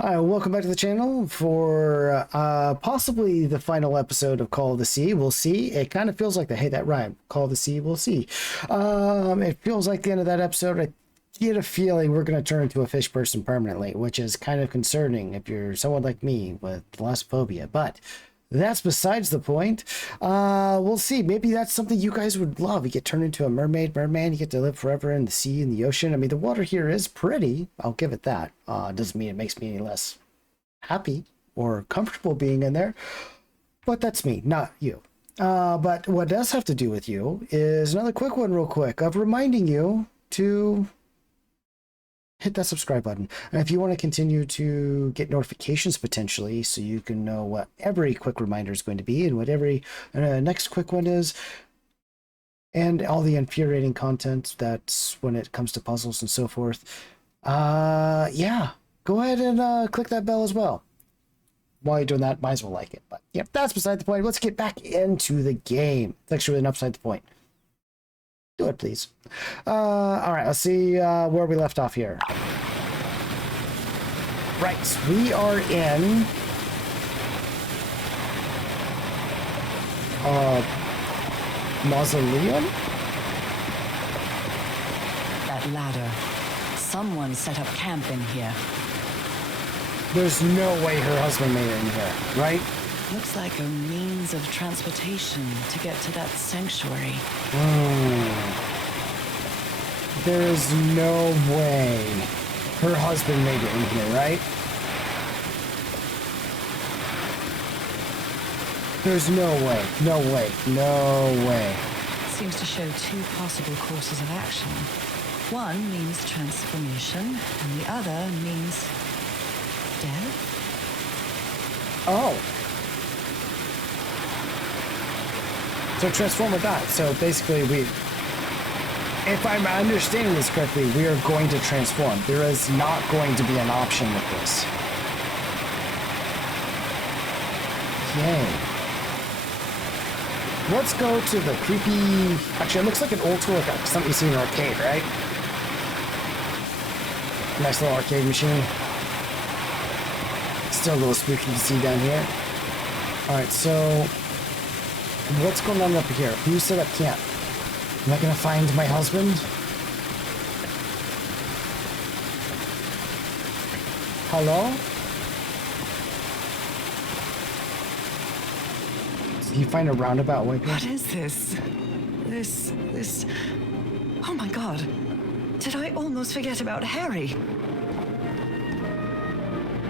Hi, welcome back to the channel for possibly the final episode of Call of the Sea. We'll see. It kind of feels like hey, that rhyme. Call of the Sea, we'll see. It feels like the end of that episode. I get a feeling we're going to turn into a fish person permanently, which is kind of concerning if you're someone like me with thalassophobia. But that's besides the point. We'll see. Maybe that's something you guys would love. You get turned into a merman. You get to live forever in the sea, in the ocean. I mean, the water here is pretty. I'll give it that. Doesn't mean it makes me any less happy or comfortable being in there. But that's me, not you. But what does have to do with you is another quick one real quick of reminding you to hit that subscribe button. And if you want to continue to get notifications potentially so you can know what every quick reminder is going to be and what every next quick one is, and all the infuriating content that's when it comes to puzzles and so forth, yeah, go ahead and click that bell as well. While you're doing that, might as well like it. But yeah, that's beside the point. Let's get back into the game. It's actually an upside the point. Do it, please. All right, let's see where we left off here. Right, we are in mausoleum? That ladder. Someone set up camp in here. There's no way her husband made it in here, right? Looks like a means of transportation to get to that sanctuary. There is no way her husband made it in here, right? There's no way. No way. Seems to show two possible courses of action. One means transformation, and the other means death? Oh. So transform or die. So basically if I'm understanding this correctly, we are going to transform. There is not going to be an option with this. Yay. Let's go to the creepy... Actually, it looks like an old tool, like something you see in an arcade, right? Nice little arcade machine. Still a little spooky to see down here. Alright, so... what's going on up here? Who set up camp? Am I gonna find my husband? Hello? Did he find a roundabout way? What is this? This... Oh my god. Did I almost forget about Harry?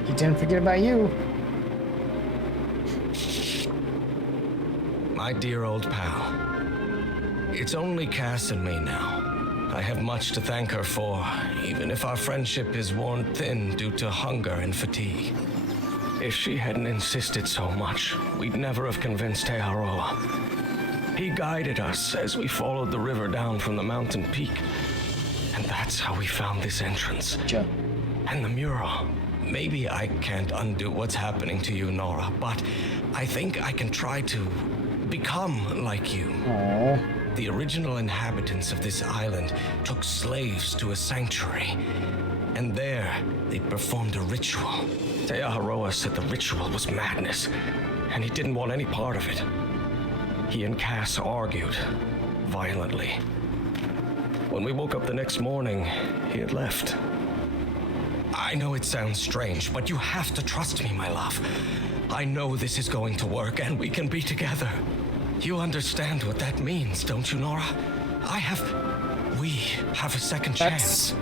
He didn't forget about you. My dear old pal. It's only Cass and me now. I have much to thank her for, even if our friendship is worn thin due to hunger and fatigue. If she hadn't insisted so much, we'd never have convinced Teharoa. He guided us as we followed the river down from the mountain peak. And that's how we found this entrance. Joe. And the mural. Maybe I can't undo what's happening to you, Nora, but I think I can try to become like you. Aww. The original inhabitants of this island took slaves to a sanctuary, and there they performed a ritual. Teharoa said the ritual was madness, and he didn't want any part of it. He and Cass argued violently. When we woke up the next morning, he had left. I know it sounds strange, but you have to trust me, my love. I know this is going to work, and we can be together. You understand what that means, don't you, Nora? We have a second chance.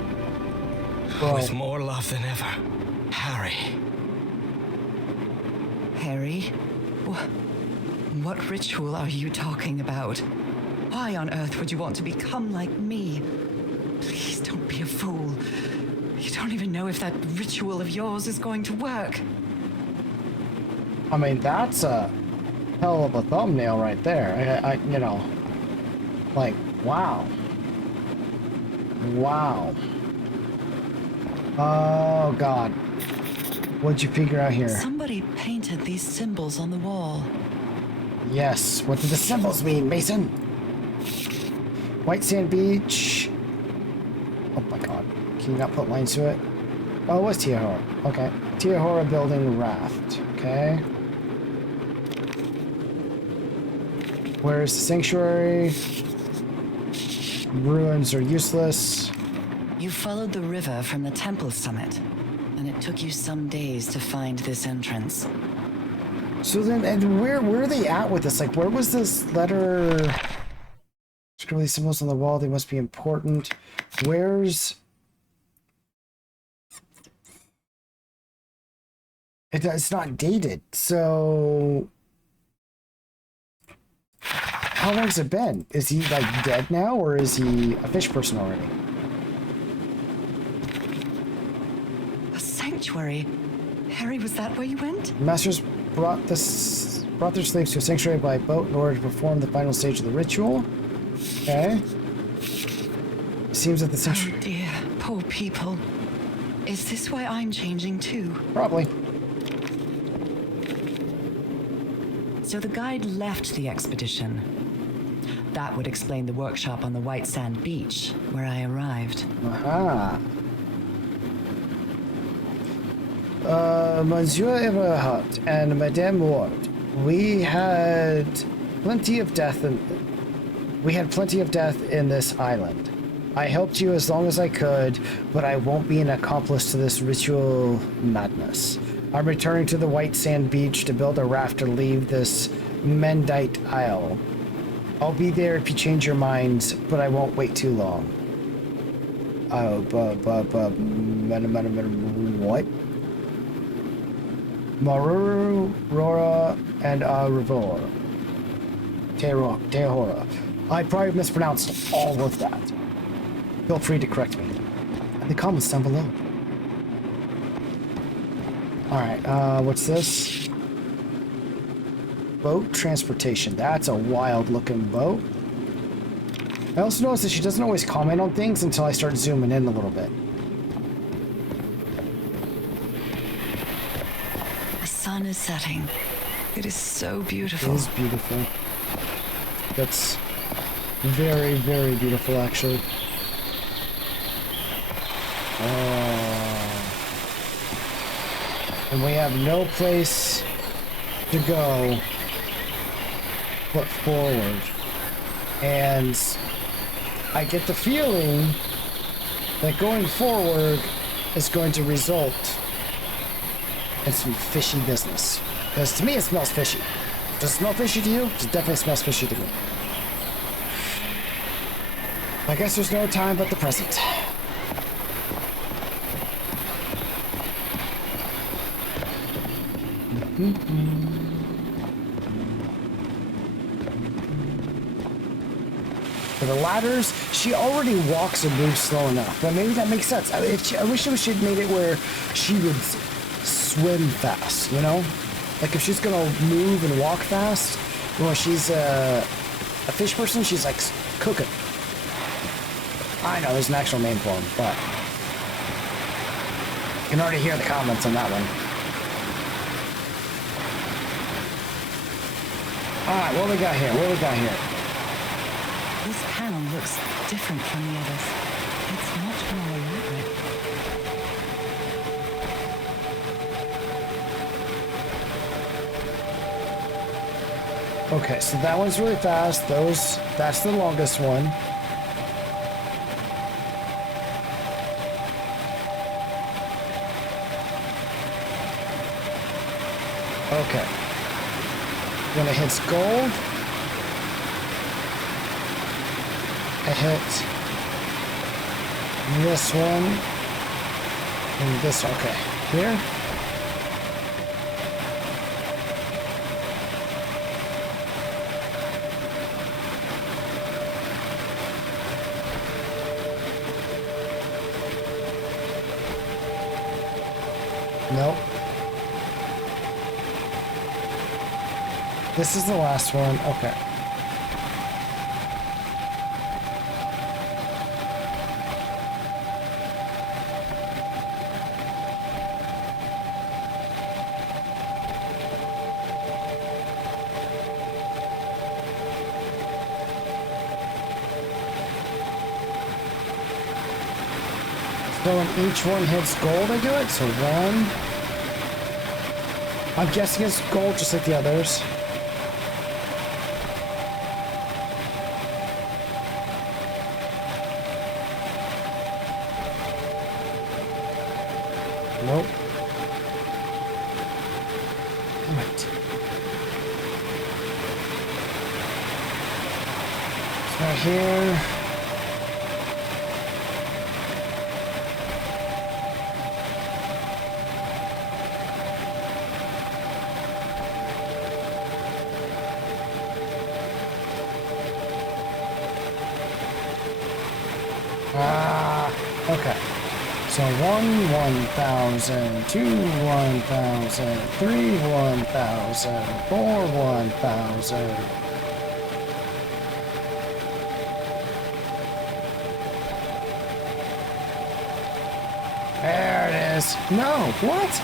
Well, with more love than ever, Harry. Harry? What ritual are you talking about? Why on earth would you want to become like me? Please don't be a fool. You don't even know if that ritual of yours is going to work. I mean, that's a hell of a thumbnail right there. I you know, like, wow. Wow. Oh, God. What'd you figure out here? Somebody painted these symbols on the wall. Yes. What do the symbols mean, Mason? White Sand Beach. Oh, my God. Can you not put lines to it? Oh, it was Teharoa. Okay. Tiahora building raft. Okay. Where's the sanctuary? Ruins are useless. You followed the river from the temple summit, and it took you some days to find this entrance. So then, and where are they at with this? Like, where was this letter? Scribble these symbols on the wall. They must be important. Where's... It's not dated, so... How long has it been? Is he, like, dead now, or is he a fish person already? A sanctuary? Harry, was that where you went? Masters brought their slaves to a sanctuary by boat in order to perform the final stage of the ritual. Okay. Seems that the Oh sanctuary... dear, poor people. Is this why I'm changing too? Probably. So the guide left the expedition. That would explain the workshop on the White Sand Beach, where I arrived. Aha. Monsieur Everhart and Madame Ward, we had plenty of death in this island. I helped you as long as I could, but I won't be an accomplice to this ritual madness. I'm returning to the White Sand Beach to build a raft to leave this Mendite Isle. I'll be there if you change your minds, but I won't wait too long. What? Maruru, Rora, and Rivor. Tehora. I probably mispronounced all of that. Feel free to correct me in the comments down below. Alright, what's this? Boat transportation. That's a wild looking boat. I also noticed that she doesn't always comment on things until I start zooming in a little bit. The sun is setting. It is so It beautiful. is beautiful. That's very, very beautiful, actually. And we have no place to go but forward. And I get the feeling that going forward is going to result in some fishy business. Because to me it smells fishy. Does it smell fishy to you? It definitely smells fishy to me. I guess there's no time but the present. For the ladders, she already walks and moves slow enough, but maybe that makes sense. I wish she'd made it where she would swim fast, you know? Like if she's gonna move and walk fast, when she's a fish person, she's like cooking. I know there's an actual name for him, but you can already hear the comments on that one. Alright, what we got here? What we got here? This panel looks different from the others. It's much more elaborate. Okay, so that one's really fast. That's the longest one. Okay. When it hits gold, I hit this one and this. Okay, here. Nope. This is the last one. Okay. So when each one hits gold, I do it. So 1, I'm guessing it's gold just like the others. Nope. Damn it. It's right here. Okay. So 1, 1,000, 2, 1,000, 3, 1,000, 4, 1,000. There it is. No, what?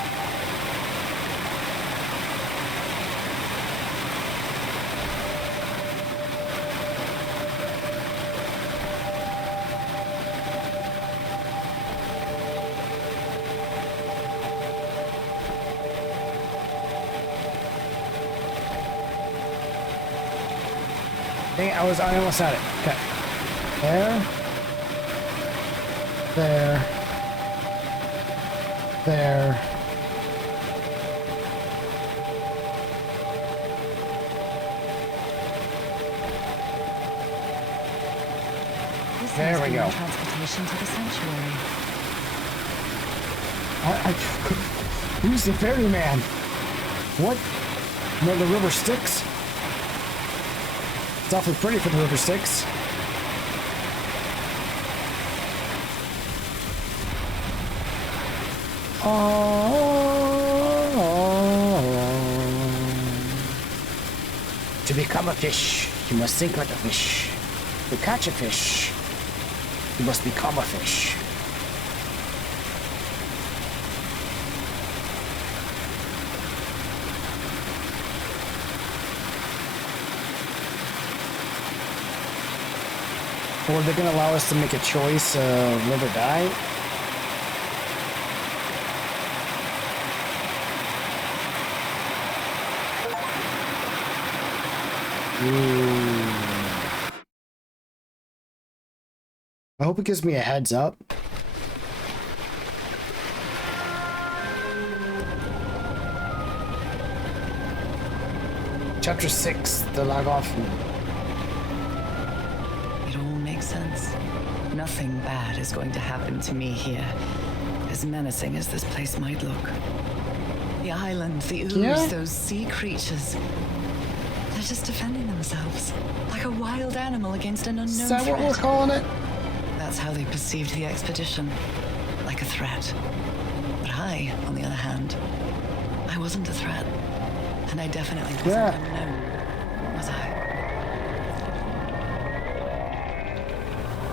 Dang it, I almost had it. Okay. There. There. There. There we go. Transportation to the sanctuary. Who's the ferryman? What? No, the river Styx? It's awfully pretty for the river Styx. To become a fish, you must sink like a fish. To catch a fish, you must become a fish. Or they're going to allow us to make a choice of live or die. Ooh. I hope it gives me a heads up. Chapter 6, the Lagothan. It all makes sense. Nothing bad is going to happen to me here, as menacing as this place might look. The island, the ooze, Yeah. those sea creatures. They're just defending themselves, like a wild animal against an unknown Is that what threat. we're calling it? That's how they perceived the expedition, like a threat. But I, on the other hand, I wasn't a threat. And I definitely wasn't unknown, was I?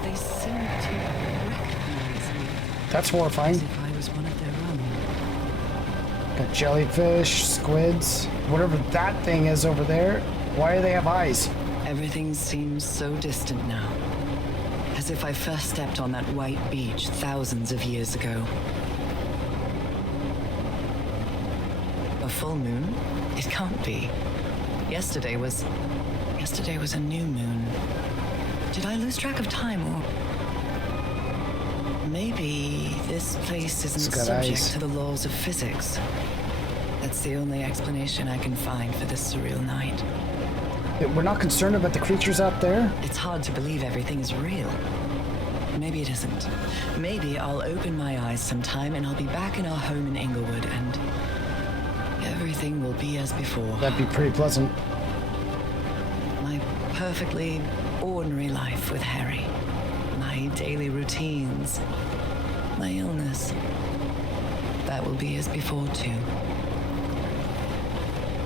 They seemed to recognize me, That's as horrifying. if I was one of their own. Got jellyfish, squids, whatever that thing is over there. Why do they have eyes? Everything seems so distant now. As if I first stepped on that white beach thousands of years ago. A full moon? It can't be. Yesterday was a new moon. Did I lose track of time, or maybe this place isn't It's got subject eyes. to the laws of physics? That's the only explanation I can find for this surreal night. We're not concerned about the creatures out there? It's hard to believe everything is real. Maybe it isn't. Maybe I'll open my eyes sometime and I'll be back in our home in Inglewood and everything will be as before. That'd be pretty pleasant. My perfectly ordinary life with Harry. My daily routines. My illness. That will be as before too.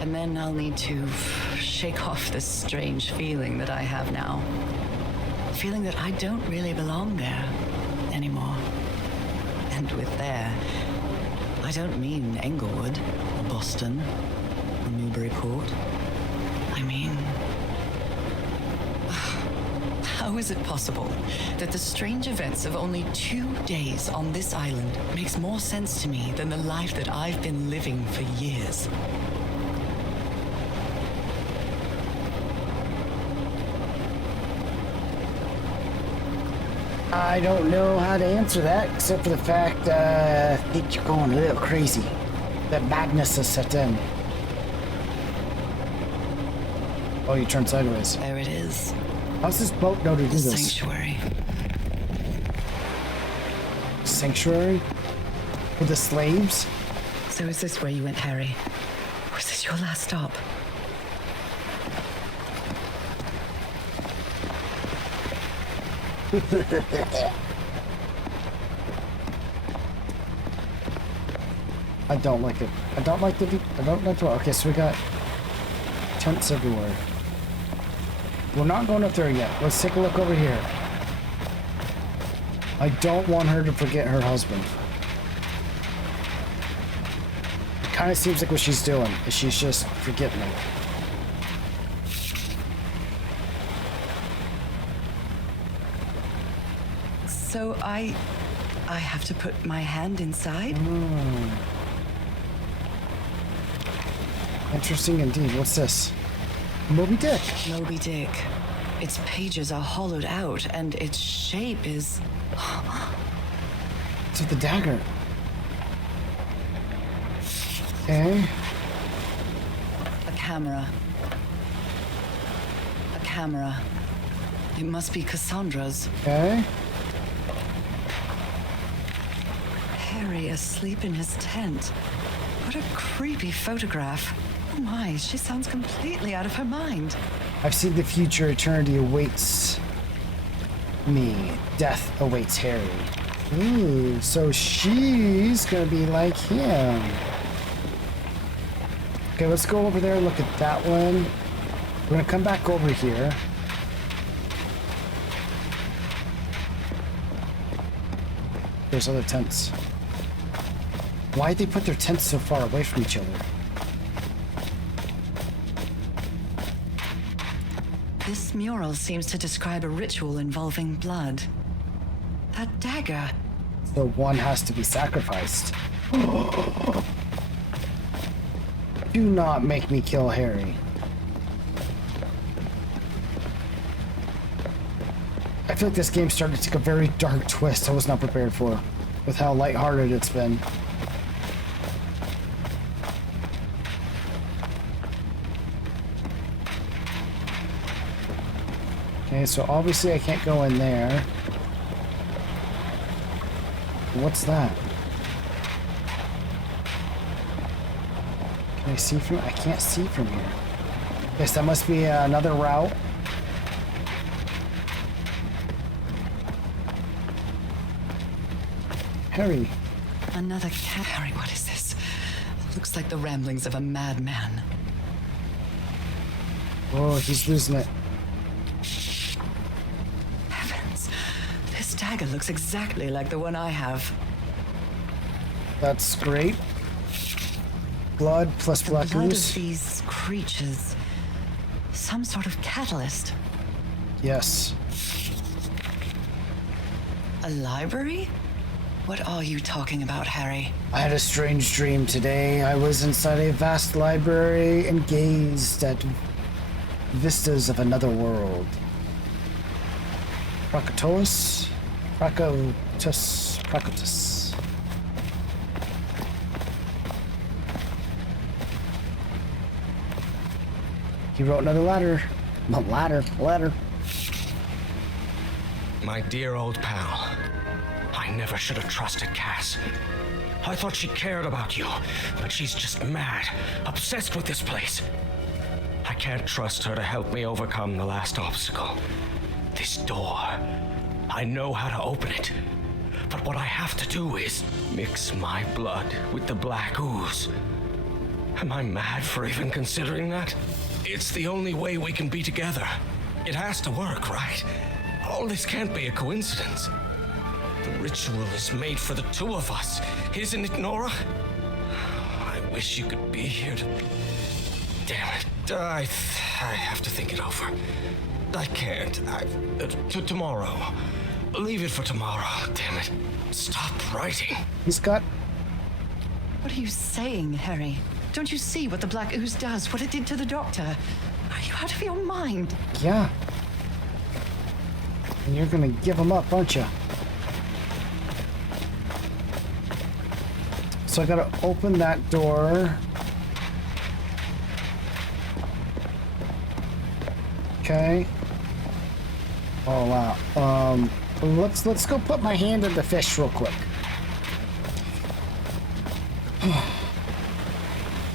And then I'll need to shake off this strange feeling that I have now. Feeling that I don't really belong there anymore. And with there, I don't mean Englewood or Boston or Newburyport. I mean, How is it possible that the strange events of only 2 days on this island makes more sense to me than the life that I've been living for years? I don't know how to answer that, except for the fact I think you're going a little crazy. That madness has set in. Oh, you turned sideways. There it is. How's this boat know to do The this? sanctuary. Sanctuary? For the slaves? So is this where you went, Harry? Was this your last stop? I don't like it. I don't like the... Okay, so we got tents everywhere. We're not going up there yet. Let's take a look over here. I don't want her to forget her husband. It kind of seems like what she's doing is she's just forgetting him. So I have to put my hand inside? Interesting indeed. What's this? Moby Dick. Moby Dick. Its pages are hollowed out, and its shape is... It's with the dagger. Okay. A camera. A camera. It must be Cassandra's. Okay. Harry asleep in his tent. What a creepy photograph. Oh my, she sounds completely out of her mind. I've seen the future. Eternity awaits me. Death awaits Harry. Ooh, so she's gonna be like him. Okay, let's go over there and look at that one. We're gonna come back over here. There's other tents. Why'd they put their tents so far away from each other? This mural seems to describe a ritual involving blood. That dagger. So one has to be sacrificed. Do not make me kill Harry. I feel like this game started to take a very dark twist I was not prepared for, with how lighthearted it's been. Okay, so obviously I can't go in there. What's that? Can I see from... I can't see from here. Yes, that must be another route. Harry. Another cat. Harry, what is this? Looks like the ramblings of a madman. Oh, he's losing it. Heavens. This dagger looks exactly like the one I have. That's great. Blood plus black Blood ooze. of these creatures. Some sort of catalyst. Yes. A library? What are you talking about, Harry? I had a strange dream today. I was inside a vast library and gazed at vistas of another world. Prakotos? Prakotos. He wrote another letter. Letter. My dear old pal, I never should have trusted Cass. I thought she cared about you, but she's just mad, obsessed with this place. I can't trust her to help me overcome the last obstacle. This door. I know how to open it, but what I have to do is mix my blood with the black ooze. Am I mad for even considering that? It's the only way we can be together. It has to work, right? All this can't be a coincidence. The ritual is made for the two of us, isn't it, Nora? I wish you could be here to... Damn it. I have to think it over. I can't. Tomorrow. Leave it for tomorrow. Damn it. Stop writing. He's got... What are you saying, Harry? Don't you see what the black ooze does? What it did to the doctor? Are you out of your mind? Yeah. And you're gonna give him up, aren't you? So I gotta open that door. Okay. Oh wow. Let's go put my hand in the fish real quick.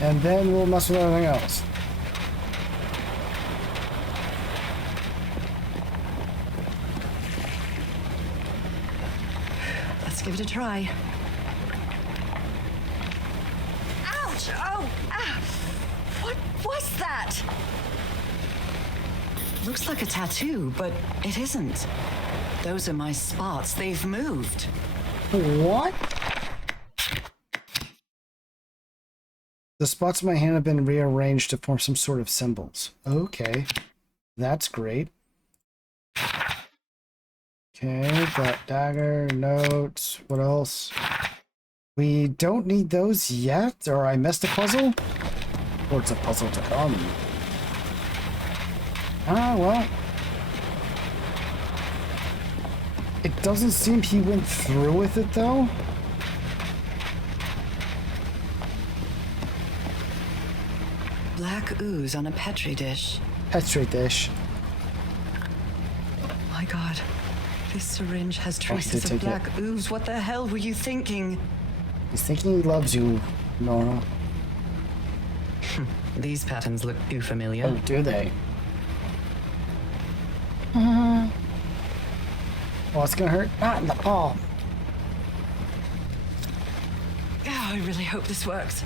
And then we'll mess with everything else. Let's give it a try. Ouch! Oh! Ah! What was that? Looks like a tattoo, but it isn't. Those are my spots. They've moved. What? The spots on my hand have been rearranged to form some sort of symbols. Okay. That's great. Okay, got dagger, notes, what else? We don't need those yet, or I missed a puzzle? Or it's a puzzle to come. Ah, well. It doesn't seem he went through with it, though. Black ooze on a petri dish. Petri dish. My God. This syringe has did traces take of it. black ooze. What the hell were you thinking? He's thinking he loves you, Nora. These patterns look too familiar. Oh, do they? Well, it's gonna hurt. Not in the palm. Oh, I really hope this works.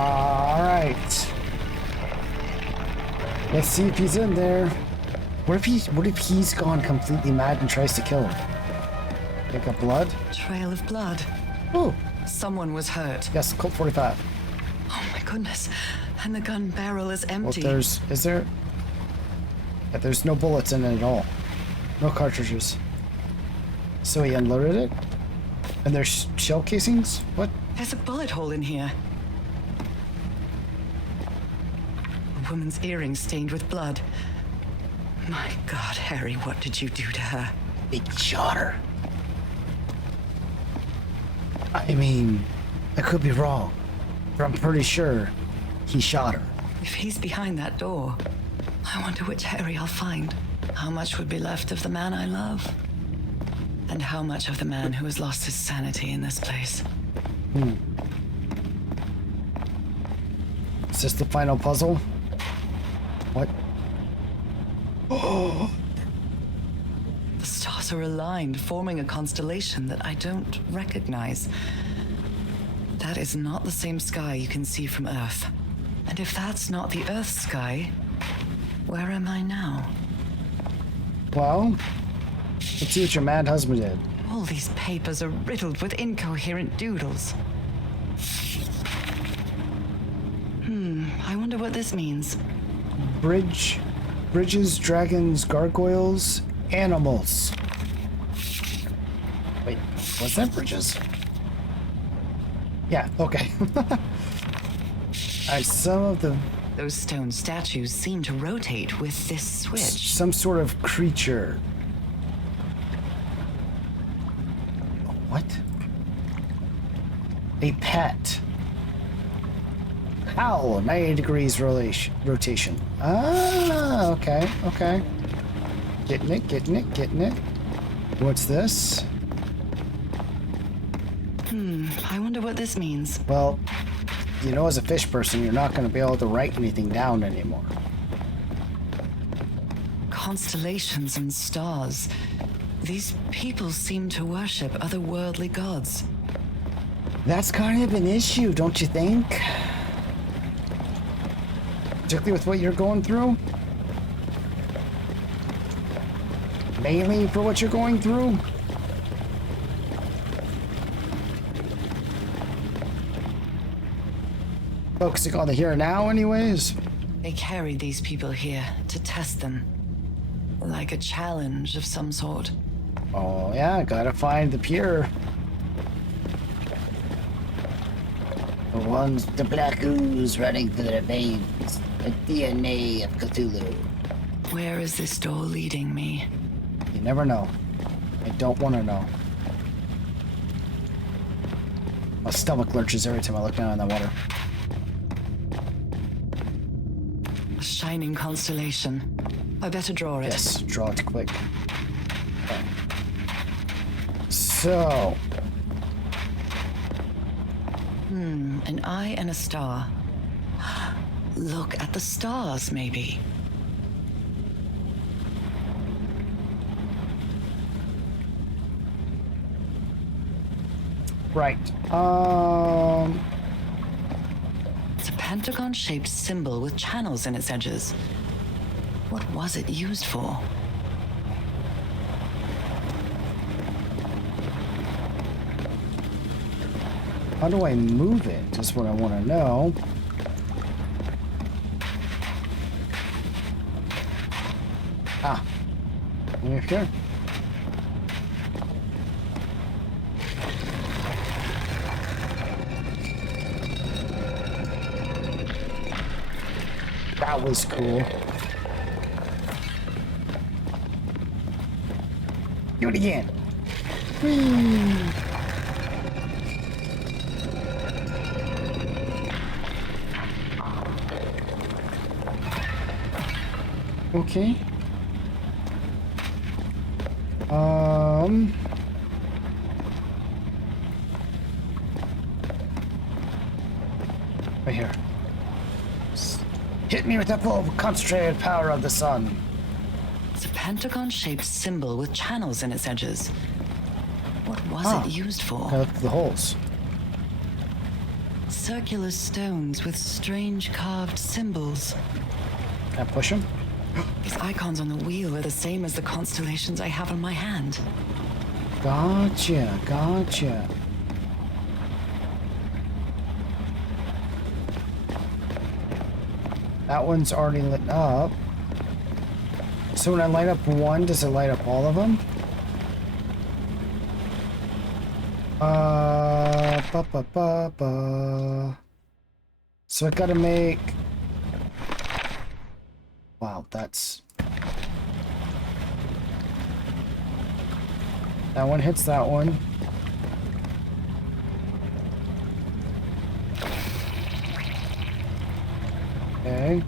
Alright. Let's see if he's in there. What if he's gone completely mad and tries to kill him? Pick up blood? Trail of blood. Oh, Someone was hurt. yes, Colt 45. Oh my goodness. And the gun barrel is Well, empty. is there? Yeah, there's no bullets in it at all. No cartridges. So he unloaded it? And there's shell casings? What? There's a bullet hole in here. A woman's earring stained with blood. My God, Harry, what did you do to her? He shot her. I mean, I could be wrong, but I'm pretty sure he shot her. If he's behind that door, I wonder which Harry I'll find. How much would be left of the man I love? And how much of the man who has lost his sanity in this place? Is this the final puzzle? What? The stars are aligned, forming a constellation that I don't recognize. That is not the same sky you can see from Earth. And if that's not the Earth sky, where am I now? Well, let's see what your mad husband did. All these papers are riddled with incoherent doodles. I wonder what this means. Bridges, dragons, gargoyles, animals. Wait, was that bridges? Yeah, okay. Alright, some of the... Those stone statues seem to rotate with this switch. Some sort of creature. What? A pet. Owl, 90 degrees rotation. Ah, okay, okay. Getting it. What's this? I wonder what this means. Well, you know, as a fish person, you're not going to be able to write anything down anymore. Constellations and stars. These people seem to worship otherworldly gods. That's kind of an issue, don't you think? Particularly with what you're going through? Mainly for what you're going through? focusing on the here and now anyways. They carried these people here to test them. Like a challenge of some sort. Oh yeah, gotta find the pure. The black ooze running through their veins. The DNA of Cthulhu. Where is this door leading me? You never know. I don't want to know. My stomach lurches every time I look down in the water. A shining constellation. I better draw it. Yes, draw it quick. Okay. So, An eye and a star. Look at the stars, maybe. right. It's a pentagon-shaped symbol with channels in its edges. What was it used for? How do I move it is what I want to know. Ah. Over here. That was cool. Do it again. Whee! Okay. Right here. Hit me with the full concentrated power of the sun. It's a pentagon-shaped symbol with channels in its edges. What was it used for? I looked at the holes. Circular stones with strange carved symbols. Can I push them? These icons on the wheel are the same as the constellations I have on my hand. Gotcha, gotcha. That one's already lit up. So when I light up one, does it light up all of them? Ba, ba, ba, ba. So I gotta make... Wow, that's... That one hits that one. Okay.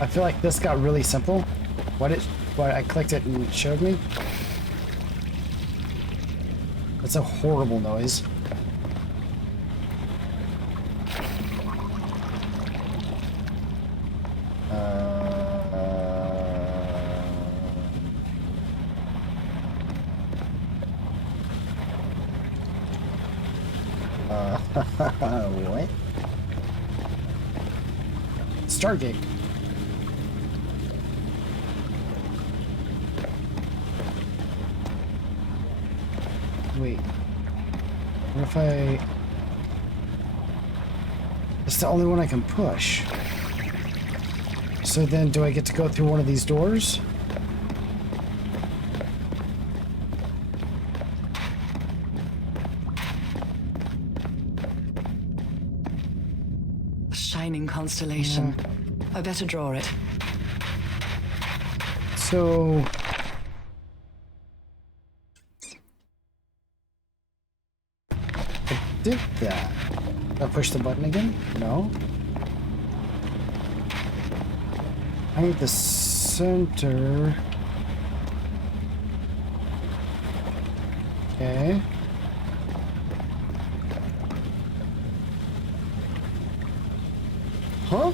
I feel like this got really simple. What I clicked it and it showed me. That's a horrible noise. What? Stargate. Wait. What if I... It's the only one I can push. So then do I get to go through one of these doors? Shining constellation. I better draw it. So... I did that. Did I push the button again? No. I need the center. Okay. Huh?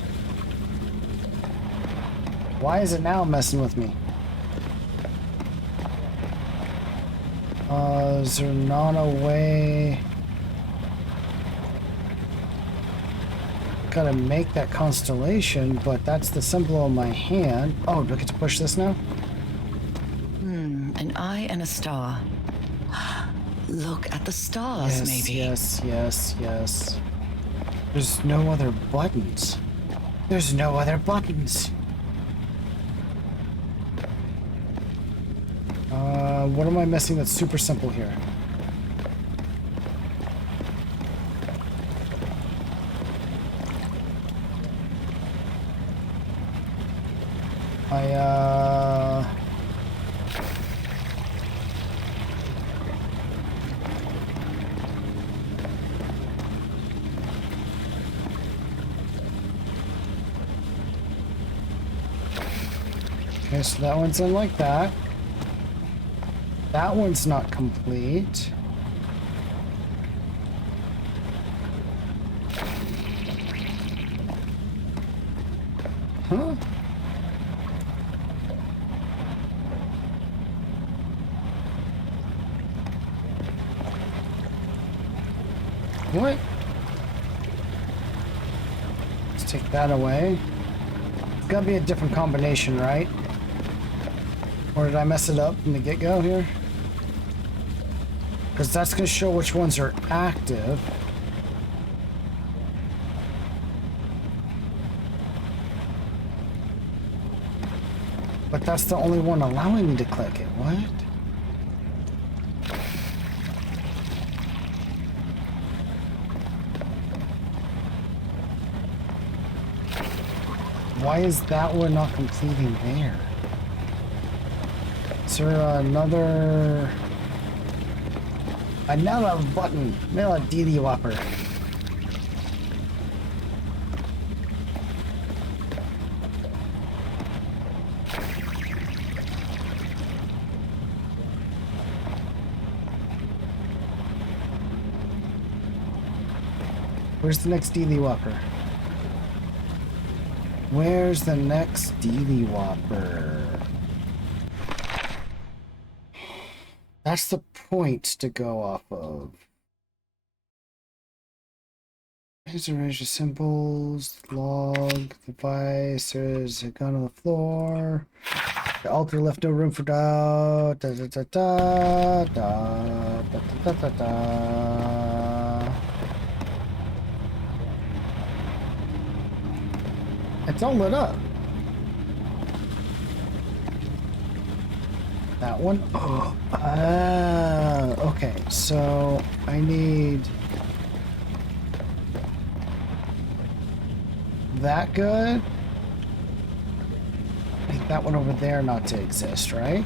Why is it now messing with me? Is there not a way? Gotta make that constellation, but that's the symbol on my hand. Oh, do I get to push this now? An eye and a star. Look at the stars, Yes, maybe. yes. There's no other buttons. There's no other buttons. What am I missing that's super simple here? Okay, so that one's in like that. That one's not complete. Huh? What? Let's take that away. It's gotta be a different combination, right? Or did I mess it up from the get-go here? Because that's going to show which ones are active. But that's the only one allowing me to click it. What? Why is that one not completing there? Is there another button? Another DD Whopper. Where's the next DD Whopper? Where's the next DD Whopper? That's the point to go off of. Here's a range of symbols, log, device, there's a gun on the floor. The altar left no room for doubt. Da da da da da da da da da. It's all lit up. That one? Oh, okay, so I need that good. I need that one over there not to exist, right?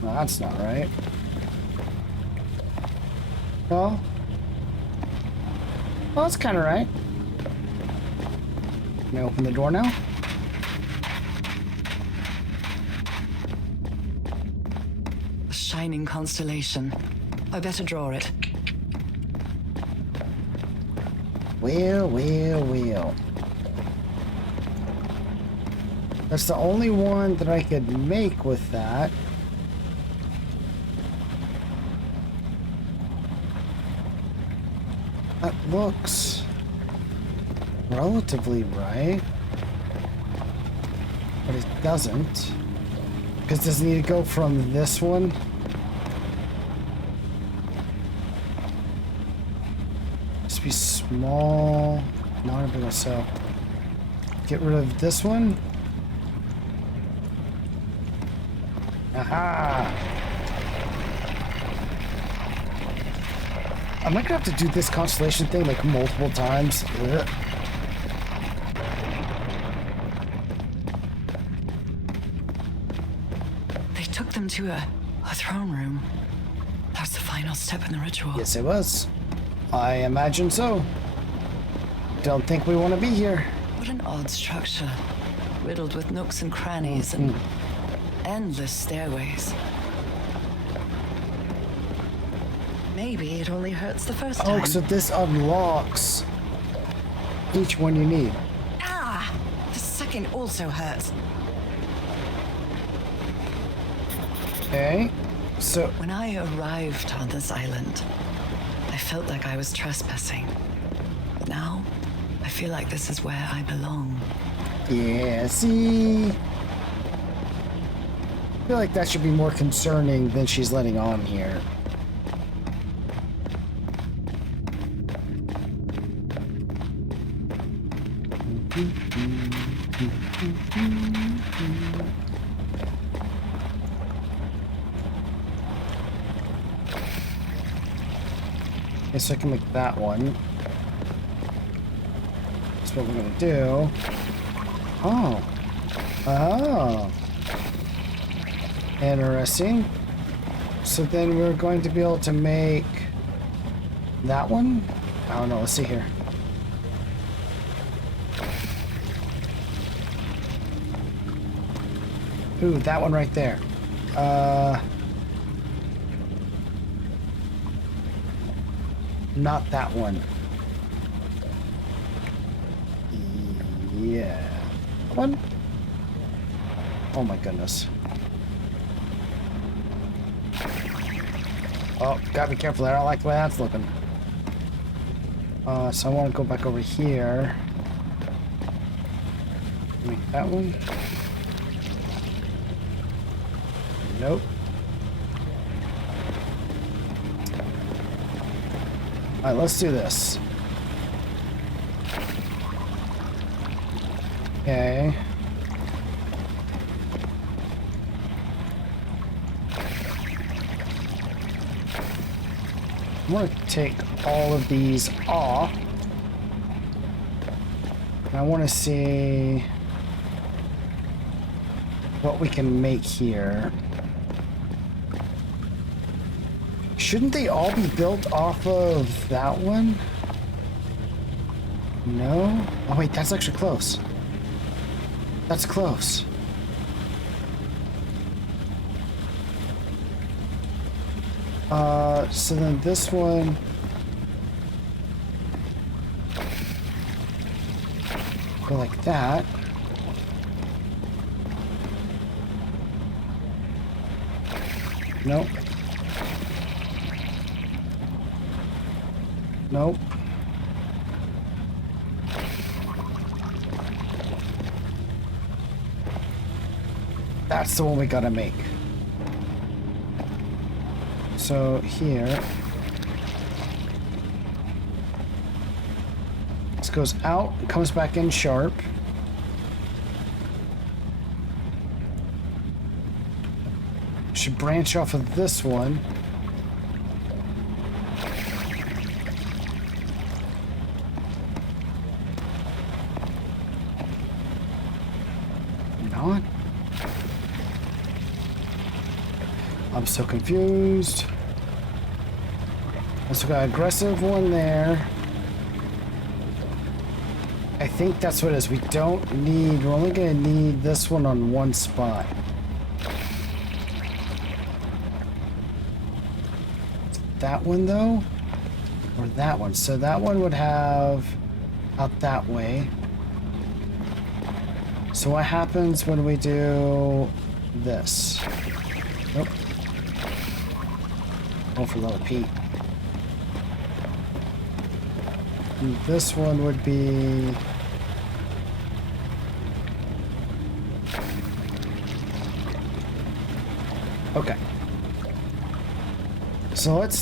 No, that's not right. No? Well, that's kind of right. Can I open the door now? A shining constellation. I better draw it. Well. That's the only one that I could make with that. That looks relatively right, but it doesn't. Because does it need to go from this one? Must be small, not a big one. So get rid of this one. Aha! Am I gonna have to do this constellation thing like multiple times? Ugh. They took them to a throne room. That was the final step in the ritual. Yes, it was. I imagine so. Don't think we want to be here. What an odd structure. Riddled with nooks and crannies and endless stairways. Maybe it only hurts the first time. Oh, so this unlocks each one you need. Ah! The second also hurts. Okay, so When I arrived on this island, I felt like I was trespassing. But now, I feel like this is where I belong. Yeah, see? I feel like that should be more concerning than she's letting on here. Guess I can make that one. That's what we're gonna do. Oh. Oh. Interesting. So then we're going to be able to make that one? I don't know. Let's see here. Ooh, that one right there. Not that one. Yeah. One? Oh my goodness. Oh, gotta be careful. I don't like the way that's looking. So I want to go back over here. Make that one. Nope. Alright, let's do this. Okay. I want to take all of these off. I want to see what we can make here. Shouldn't they all be built off of that one? No? Oh wait, that's actually close. That's close. So then this one... go like that. Nope. Nope. That's the one we gotta make. So here, this goes out, comes back in sharp. Should branch off of this one. Not. I'm so confused. So we got an aggressive one there. I think that's what it is. We don't need, we're only gonna need this one on one spot. That one though? Or that one? So that one would have out that way. So what happens when we do this? Nope. Oh, for low Pete. And this one would be... okay. So let's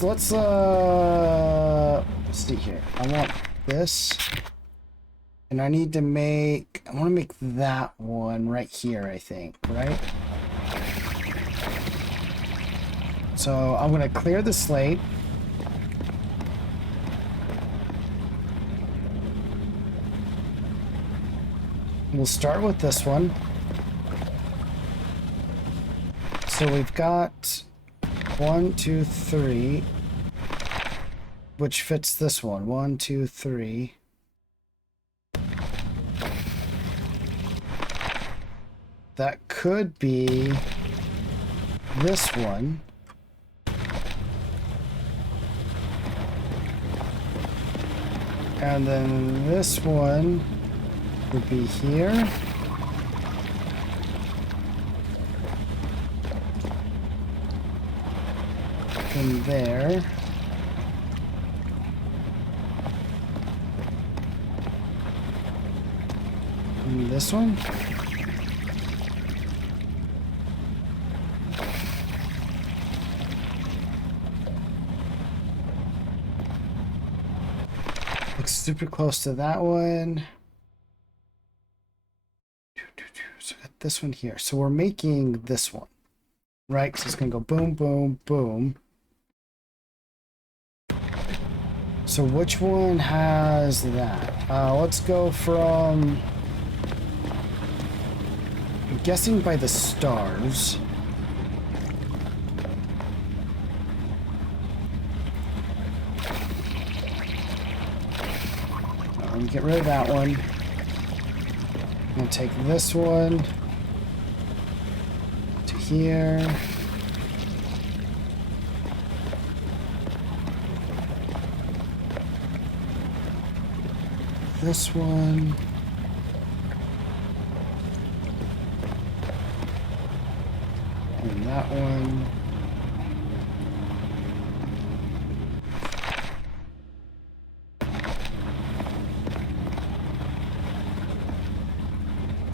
see here. I want this. And I need to make... I want to make that one right here, I think, right? So I'm going to clear the slate. We'll start with this one. So we've got 1, 2, 3, which fits this one. 1, 2, 3. That could be this one. And then this one would be here. And there. this one? Looks super close to that one. So got this one here. So we're making this one, right? Because it's going to go boom, boom, boom. So which one has that? Let's go from... I'm guessing by the stars. Let me get rid of that one. I'm going to take this one to here. This one. And that one.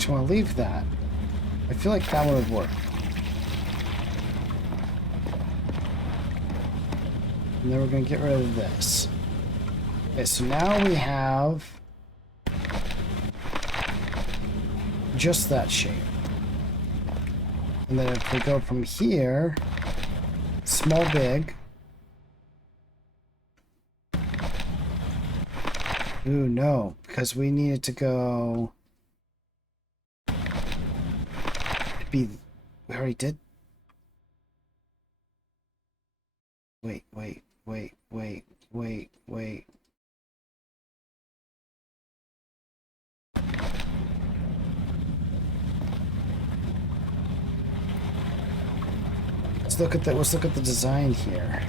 I want to leave that. I feel like that one would work. And then we're going to get rid of this. Okay, so now we have just that shape. And then if we go from here, small, big. Ooh, no, because we needed to go... We already did. Wait. Let's look at the design here.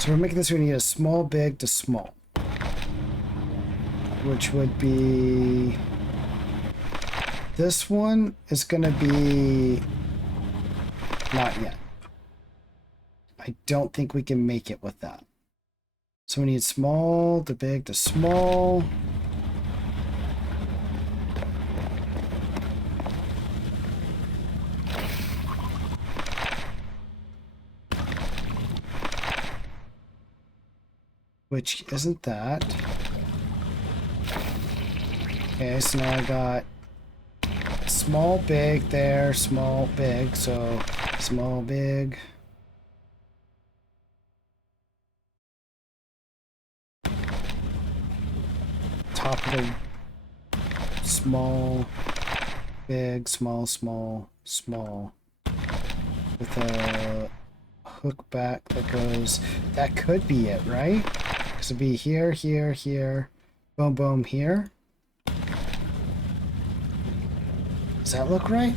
So we're making this, we need a small, big to small. Which would be... This one is going to be... Not yet. I don't think we can make it with that. So we need small to big to small. Which isn't that. Okay, so now I got... Small, big there, small, big, so small, big. Top of the small, big, small, small, small. With a hook back that goes, that could be it, right? Because it'd be here, here, here, boom, boom, here. Does that look right?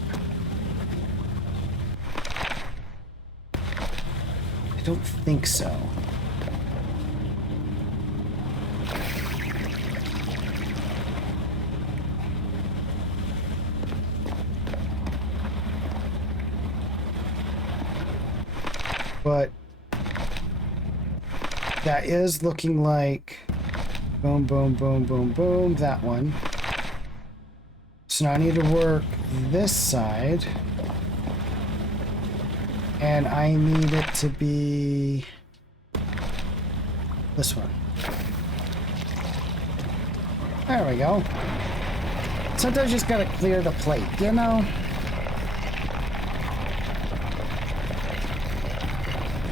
I don't think so. But that is looking like boom, boom, boom, boom, boom, that one. So now I need to work this side. And I need it to be this one. There we go. Sometimes you just gotta clear the plate, you know?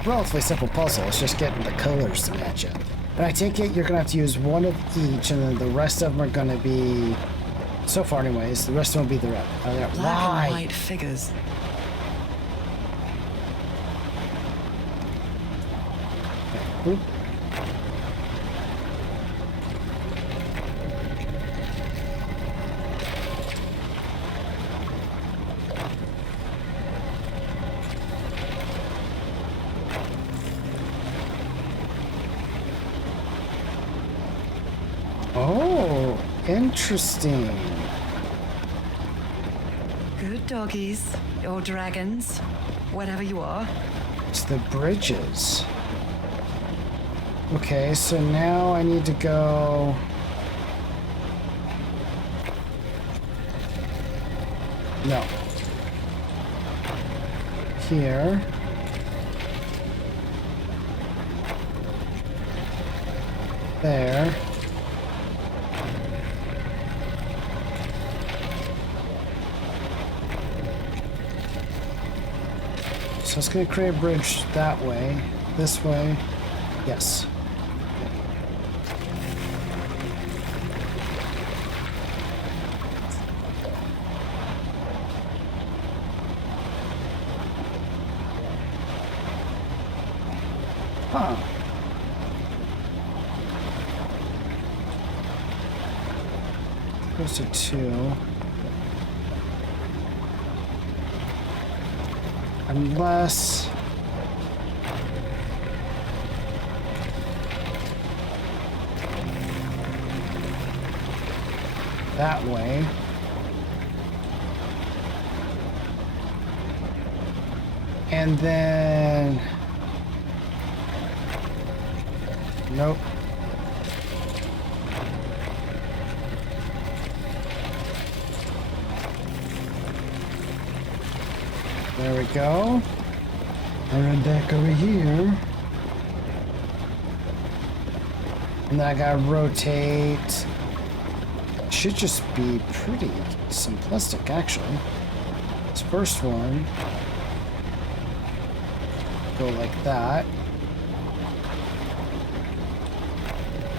Relatively simple puzzle, it's just getting the colors to match up. And I take it you're gonna have to use one of each, and then the rest of them are gonna be... So far, anyways, the rest of them will be the red. Black and white figures. Okay. Oh, interesting. Good doggies, or dragons, whatever you are. It's the bridges. Okay, so now I need to go No. Here. There. So it's going to create a bridge that way. This way. Yes. Huh. Goes to 2. Unless... that way. And then... nope. There we go. And then back over here. And then I gotta rotate. Should just be pretty simplistic, actually. This first one. Go like that.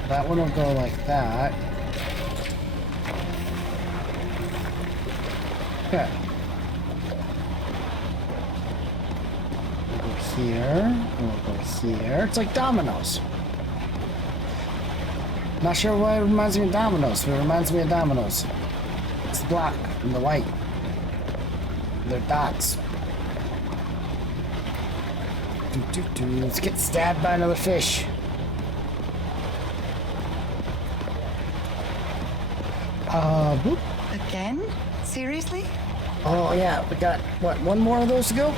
That one will go like that. Okay. We'll go here. We'll go here. It's like dominoes. Not sure why it reminds me of dominoes, but it reminds me of dominoes. It's the black and the white. They're dots. Let's get stabbed by another fish. Boop. Again? Seriously? Oh yeah, we got, what, one more of those to go?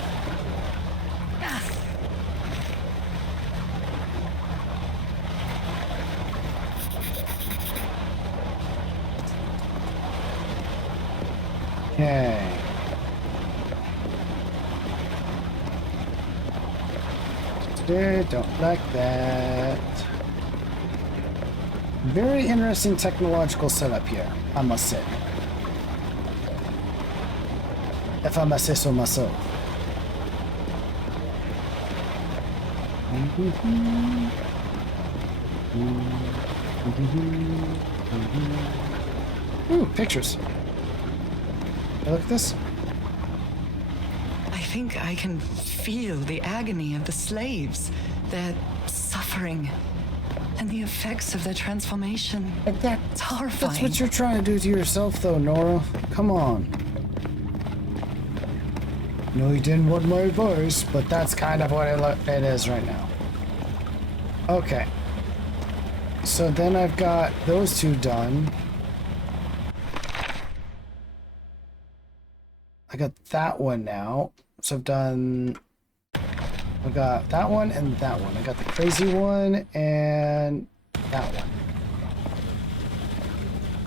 Okay. Don't like that. Very interesting technological setup here, I must say. If I must say so myself. Ooh, pictures. Look at this. I think I can feel the agony of the slaves, their suffering, and the effects of their transformation. It's horrifying. That's what you're trying to do to yourself, though, Nora. Come on. No, you didn't want my advice, but that's kind of what it is right now. Okay. So then I've got those two done. I got that one now. So I've done... I got that one and that one. I got the crazy one and that one.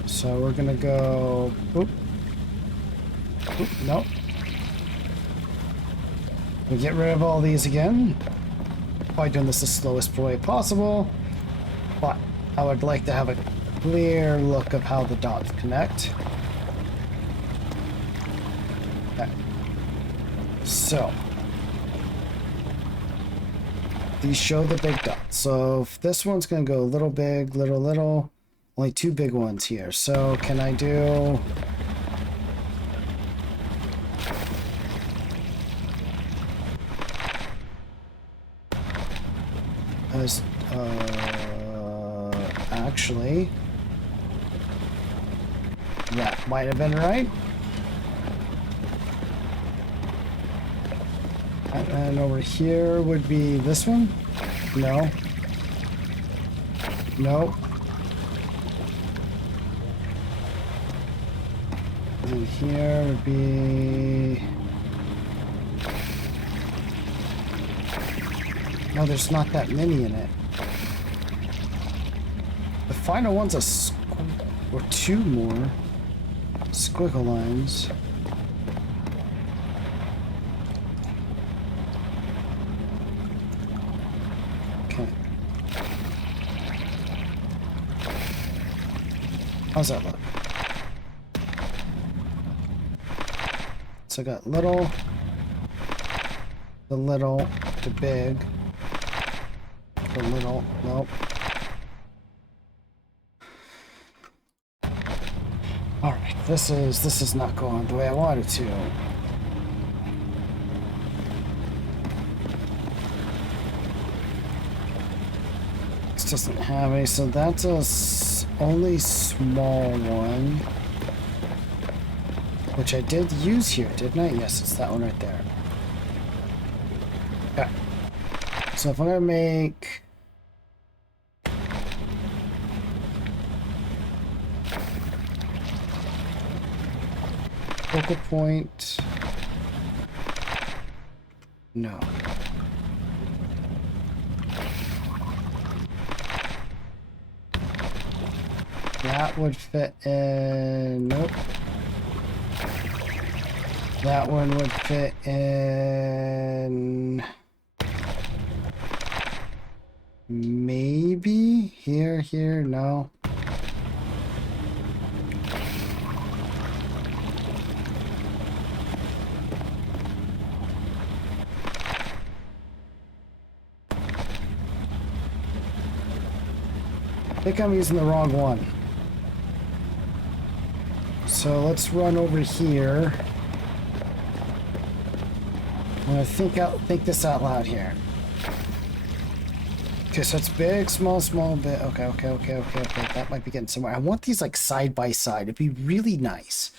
So we're gonna go... Oop. Oop, nope. We'll get rid of all these again. Probably doing this the slowest way possible. But I would like to have a clear look of how the dots connect. Okay. So... these show the big dots. So if this one's gonna go little big, little, only two big ones here. So can I do... actually, that might have been right. And over here would be this one? No. Nope. And here would be... no, there's not that many in it. The final one's a or two more squiggle lines. How's that look? So I got little, the little, the big, the little, nope. Alright, this is not going the way I wanted to. This doesn't have any, so that's a only small one. Which I did use here, didn't I? Yes, it's that one right there. Okay. So if I'm gonna make... focal point... No. That would fit in... Nope. That one would fit in... Maybe? Here, no. I think I'm using the wrong one. So let's run over here. I'm gonna think this out loud here. Okay, so it's big, small, small, big. Okay. That might be getting somewhere. I want these like side by side. It'd be really nice.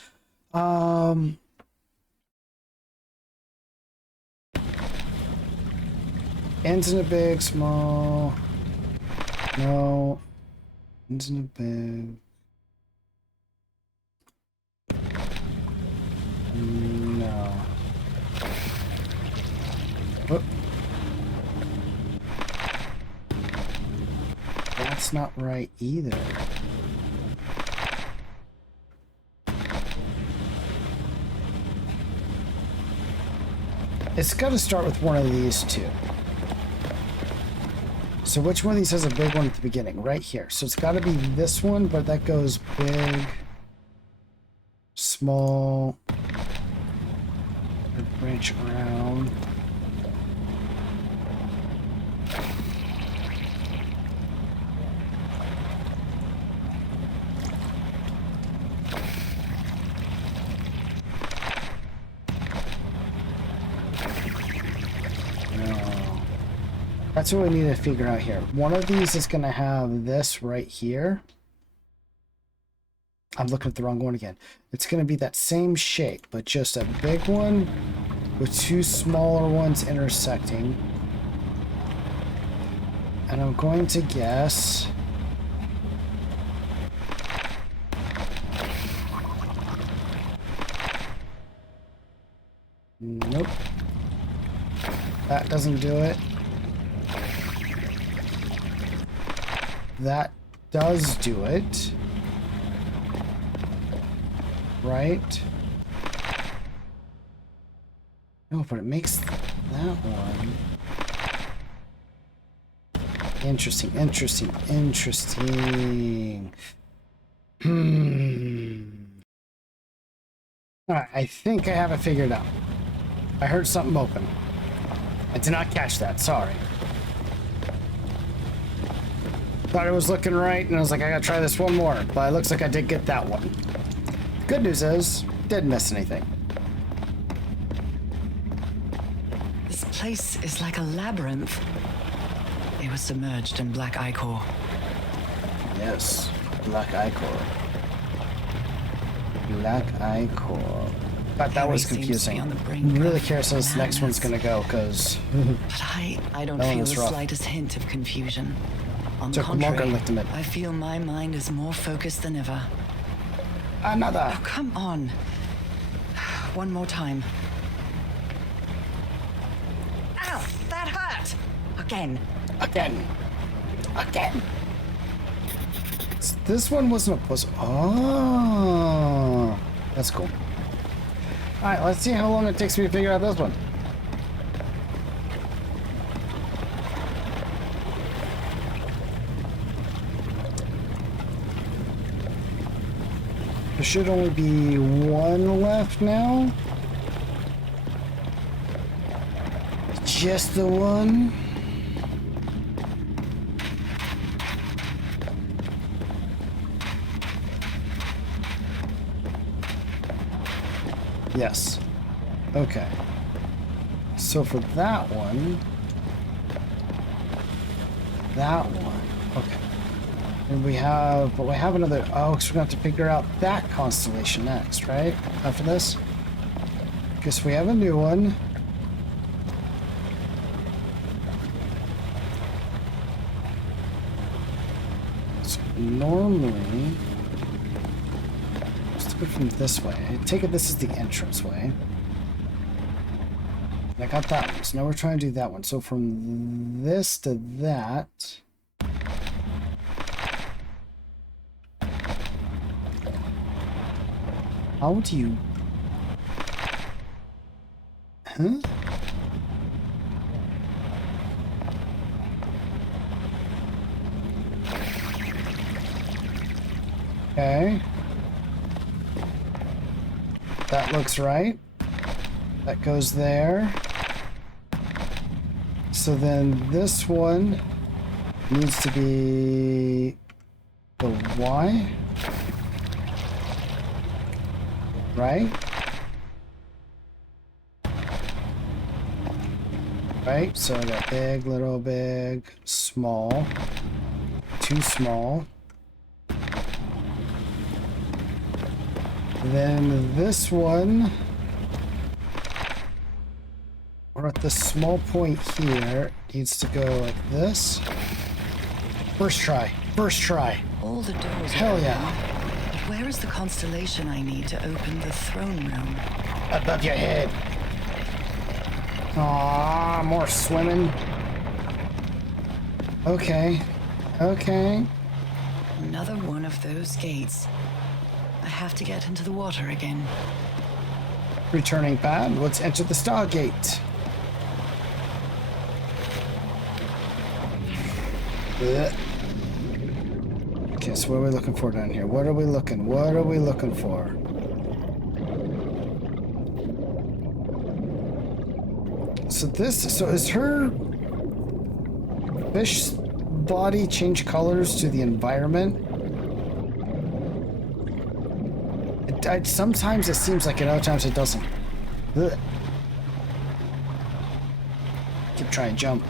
Ends in a big, small. No. Ends in a big. No. Oh. That's not right either. It's got to start with one of these two. So which one of these has a big one at the beginning? Right here. So it's got to be this one, but that goes big, small, branch around. That's what we need to figure out here. One of these is going to have this right here. I'm looking at the wrong one again. It's going to be that same shape, but just a big one with two smaller ones intersecting. And I'm going to guess... Nope. That doesn't do it. That does do it. Right? No, but it makes that one. Interesting. Alright, I think I have it figured out. I heard something open. I did not catch that, sorry. Thought it was looking right, and I was like, I gotta try this one more. But it looks like I did get that one. Good news is, didn't miss anything. This place is like a labyrinth. It was submerged in black ichor. Yes, black ichor. Black ichor. But that was confusing. I'm really curious how this next one's gonna go, because... But I don't feel the slightest hint of confusion. On the contrary, I feel my mind is more focused than ever. Another! Oh, come on. One more time. Ow! That hurt! Again. This one wasn't a puzzle. Oh, that's cool. Alright, let's see how long it takes me to figure out this one. There should only be one left now. Just the one. Yes. Okay. So for that one. Okay. And we have, but we have another, oh, so we're going to have to figure out that constellation next, right? After this? Guess we have a new one. So normally, let's do it from this way. I take it this is the entrance way. I got that one, so now we're trying to do that one. So from this to that. How do you... Huh? Okay. That looks right. That goes there. So then this one needs to be the Y. Right? Right, so I got big, little, big, small, too small. Then this one, we're at the small point here, needs to go like this. First try, first try. All the doors. Hell are yeah. open. But where is the constellation I need to open the throne room? Above your head. Aww, more swimming. Okay, okay. Another one of those gates. I have to get into the water again. Returning pad, let's enter the Stargate. Ugh. Okay, so what are we looking for down here? What are we looking for? So is her fish body change colors to the environment? Sometimes it seems like it, other times it doesn't. Ugh. Keep trying to jump.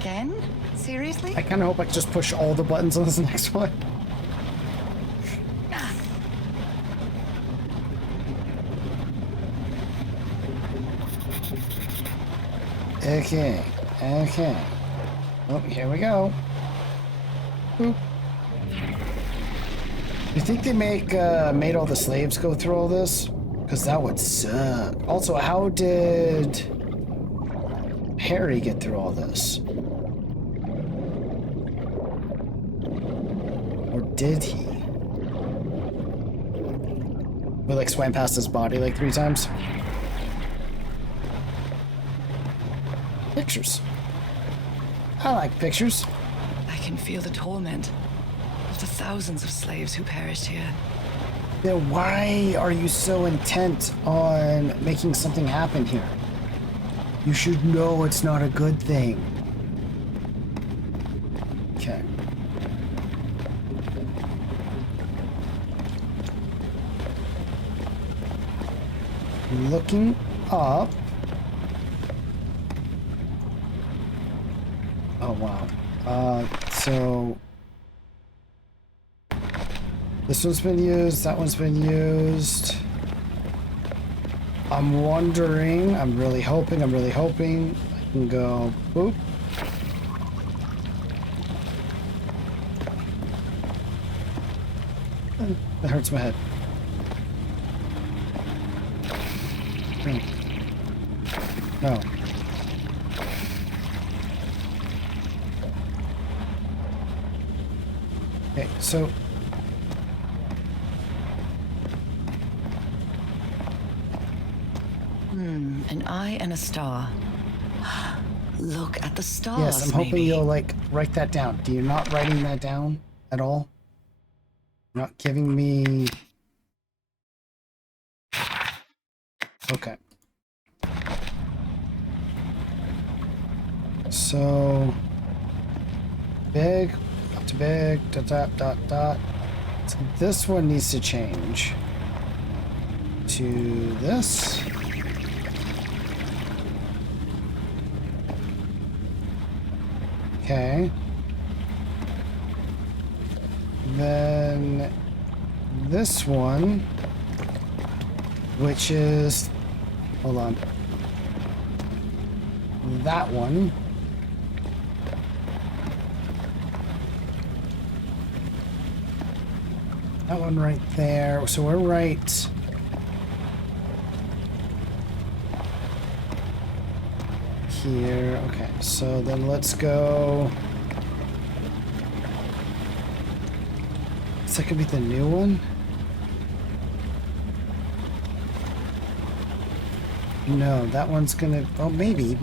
Again? Seriously? I kind of hope I can just push all the buttons on this next one. Okay, okay. Oh, here we go. Boop. You think they made all the slaves go through all this? Because that would suck. Also, how did Harry get through all this? Or did he? We like swam past his body like 3 times. Pictures. I like pictures. I can feel the torment of the thousands of slaves who perished here. Then why are you so intent on making something happen here? You should know it's not a good thing. Okay. Looking up. Oh, wow. So this one's been used, that one's been used. I'm wondering, I'm really hoping I can go boop. That hurts my head. No. Okay, so An eye and a star. look at the stars. Yes, I'm hoping maybe. you'll like write that down. Do you not writing that down at all? Not giving me. Okay. So big, up to big, dot dot dot dot. So this one needs to change to this. Okay. Then this one, which is, hold on, that one. That one right there. So we're right. Here. Okay, so then let's go. That could be the new one. No, that one's gonna. Oh, maybe.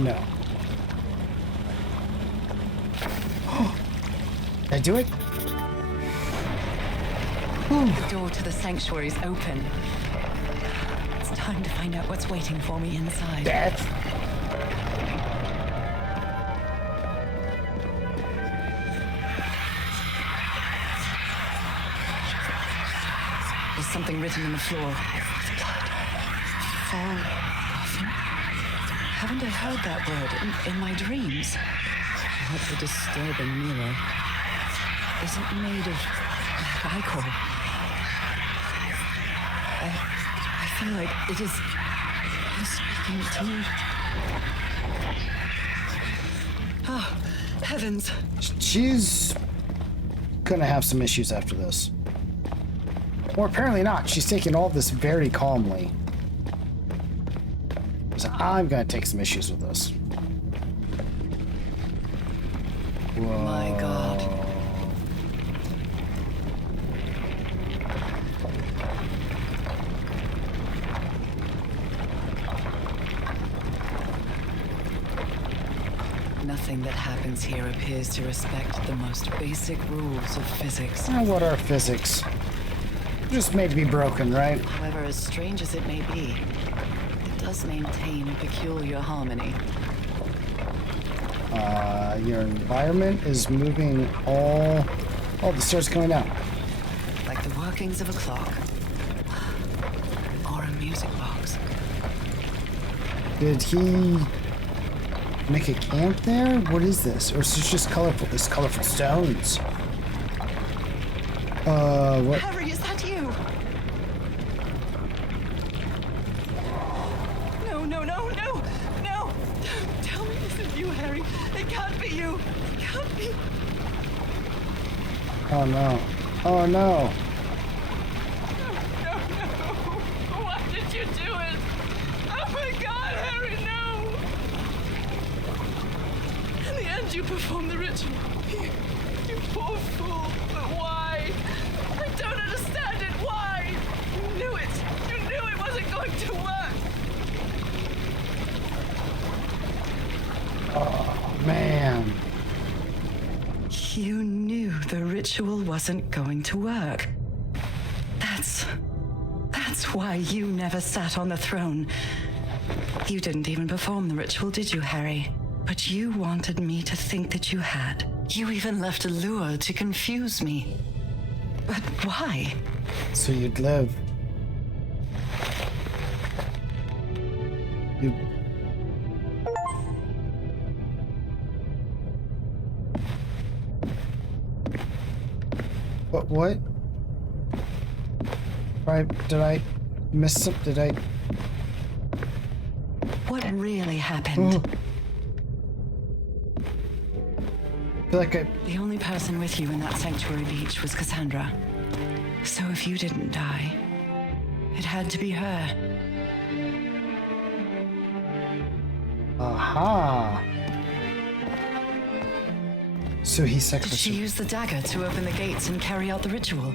No. Did I do it? The door to the sanctuary is open. It's time to find out what's waiting for me inside. Death. There's something written on the floor. Fall often? Haven't I heard that word in my dreams? What the disturbing mirror isn't made of glycol. I feel like it is speaking to me. Oh, heavens. She's gonna have some issues after this. Or apparently not. She's taking all this very calmly. So I'm gonna take some issues with this. Whoa. My God. Nothing that happens here appears to respect the most basic rules of physics. What are physics? Just made to be broken, right? However, as strange as it may be, it does maintain a peculiar harmony. Your environment is moving all... Oh, the stairs coming down. Like the workings of a clock. Or a music box. Did he make a camp there? What is this? Or is this just colorful? This colorful stones. What? Harry, is that you? No, no, no, no, no! Tell me this is you, Harry. It can't be you. It can't be. Oh no. Oh no. No, no. Why did you do it? Oh my God, Harry, no! In the end, you performed the ritual. You poor fool. But why? I don't understand it. Why? You knew it. You knew it wasn't going to work. Oh man. You knew the ritual wasn't going to work. That's why you never sat on the throne. You didn't even perform the ritual, did you, Harry? But you wanted me to think that you had. You even left a lure to confuse me. But why? So you'd live. You... What? Right, did I miss something? Did I... What really happened? Oh. I feel like I... The only person with you in that sanctuary beach was Cassandra. So if you didn't die, it had to be her. Aha! So he Did sacrificed... she use the dagger to open the gates and carry out the ritual?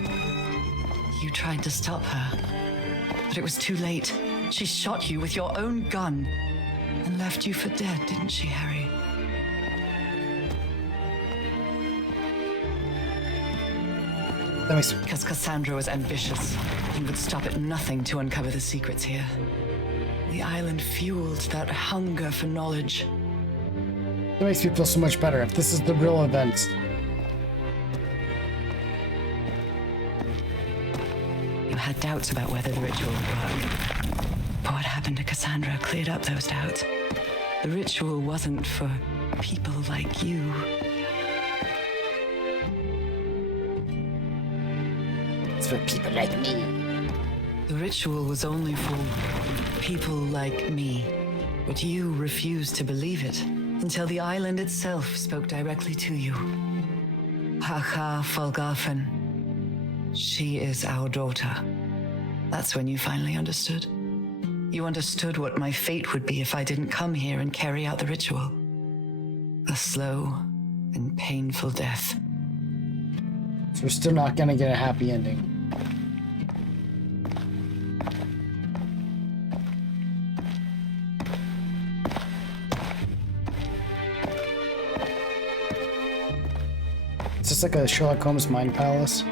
You tried to stop her, but it was too late. She shot you with your own gun and left you for dead, didn't she, Harry? That makes Because Cassandra was ambitious and would stop at nothing to uncover the secrets here. The island fueled that hunger for knowledge. me feel so much better. If this is the real event, You had doubts about whether the ritual would work. But what happened to Cassandra cleared up those doubts. The ritual wasn't for people like you. it's for people like me. The ritual was only for people like me. But you refused to believe it until the island itself spoke directly to you. Hacha Falgafen. She is our daughter. That's when you finally understood. You understood what my fate would be if I didn't come here and carry out the ritual. A slow and painful death. So we're still not gonna get a happy ending. Is this like a Sherlock Holmes mind palace?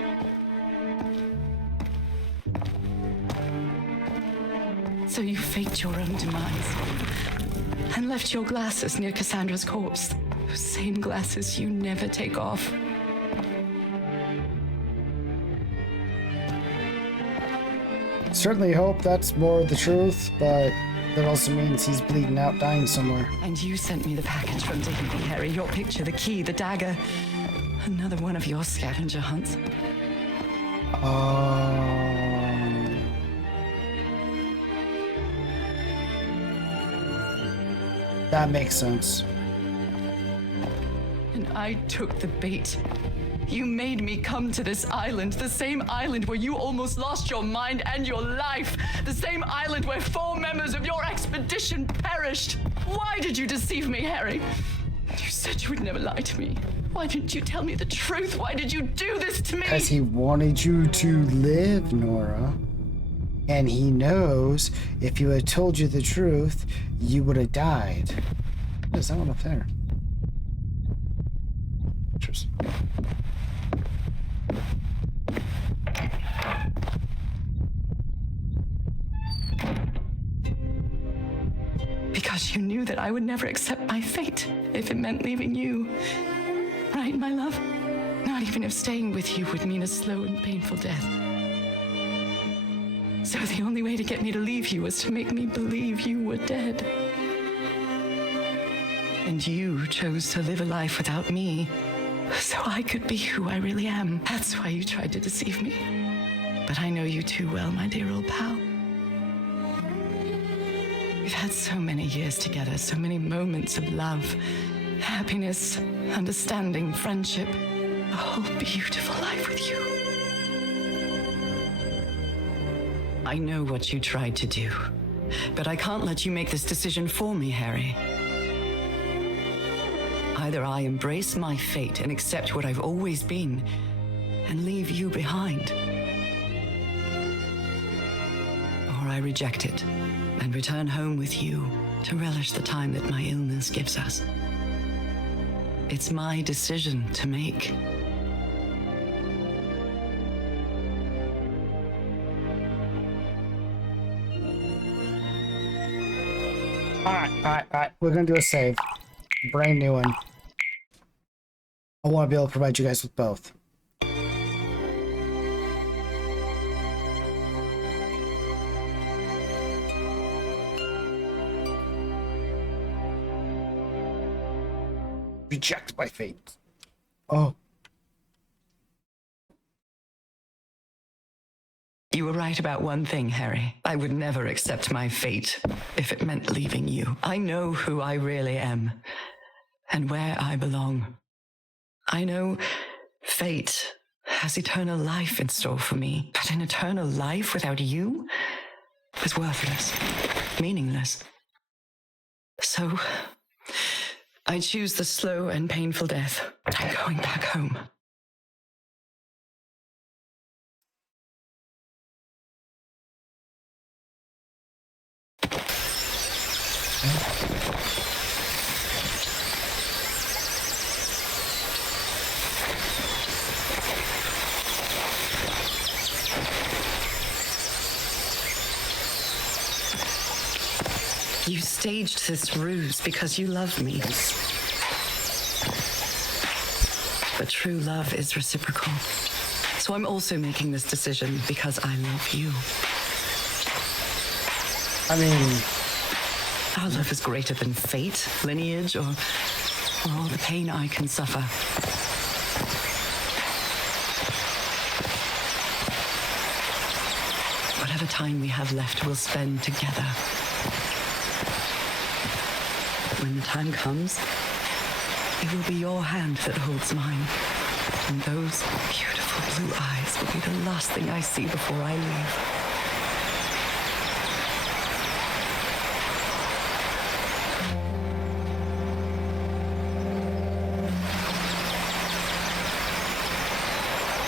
So you faked your own demise and left your glasses near Cassandra's corpse. Those same glasses you never take off. Certainly hope that's more the truth, but that also means he's bleeding out, dying somewhere. And you sent me the package from Tahiti, Harry. Your picture, the key, the dagger. Another one of your scavenger hunts. That makes sense. And I took the bait. You made me come to this island, the same island where you almost lost your mind and your life, the same island where 4 members of your expedition perished. Why did you deceive me, Harry? You said you would never lie to me. Why didn't you tell me the truth? Why did you do this to me? Because he wanted you to live, Nora. And he knows if you had told you the truth, you would have died. What is that one up there? Interesting. Because you knew that I would never accept my fate if it meant leaving you. Right, my love? Not even if staying with you would mean a slow and painful death. So the only way to get me to leave you was to make me believe you were dead. And you chose to live a life without me, so I could be who I really am. That's why you tried to deceive me. But I know you too well, my dear old pal. We've had so many years together, so many moments of love, happiness, understanding, friendship. A whole beautiful life with you. I know what you tried to do, but I can't let you make this decision for me, Harry. Either I embrace my fate and accept what I've always been and leave you behind, or I reject it and return home with you to relish the time that my illness gives us. It's my decision to make. Alright. We're gonna do a save. Brand new one. I want to be able to provide you guys with both. Reject my fate. Oh. You were right about one thing, Harry. I would never accept my fate if it meant leaving you. I know who I really am and where I belong. I know fate has eternal life in store for me, but an eternal life without you was worthless, meaningless. So I choose the slow and painful death. I'm going back home. You staged this ruse because you love me. But true love is reciprocal. So I'm also making this decision because I love you. I mean, Our love is greater than fate, lineage, or all the pain I can suffer. Whatever time we have left, we'll spend together. When the time comes, it will be your hand that holds mine. And those beautiful blue eyes will be the last thing I see before I leave.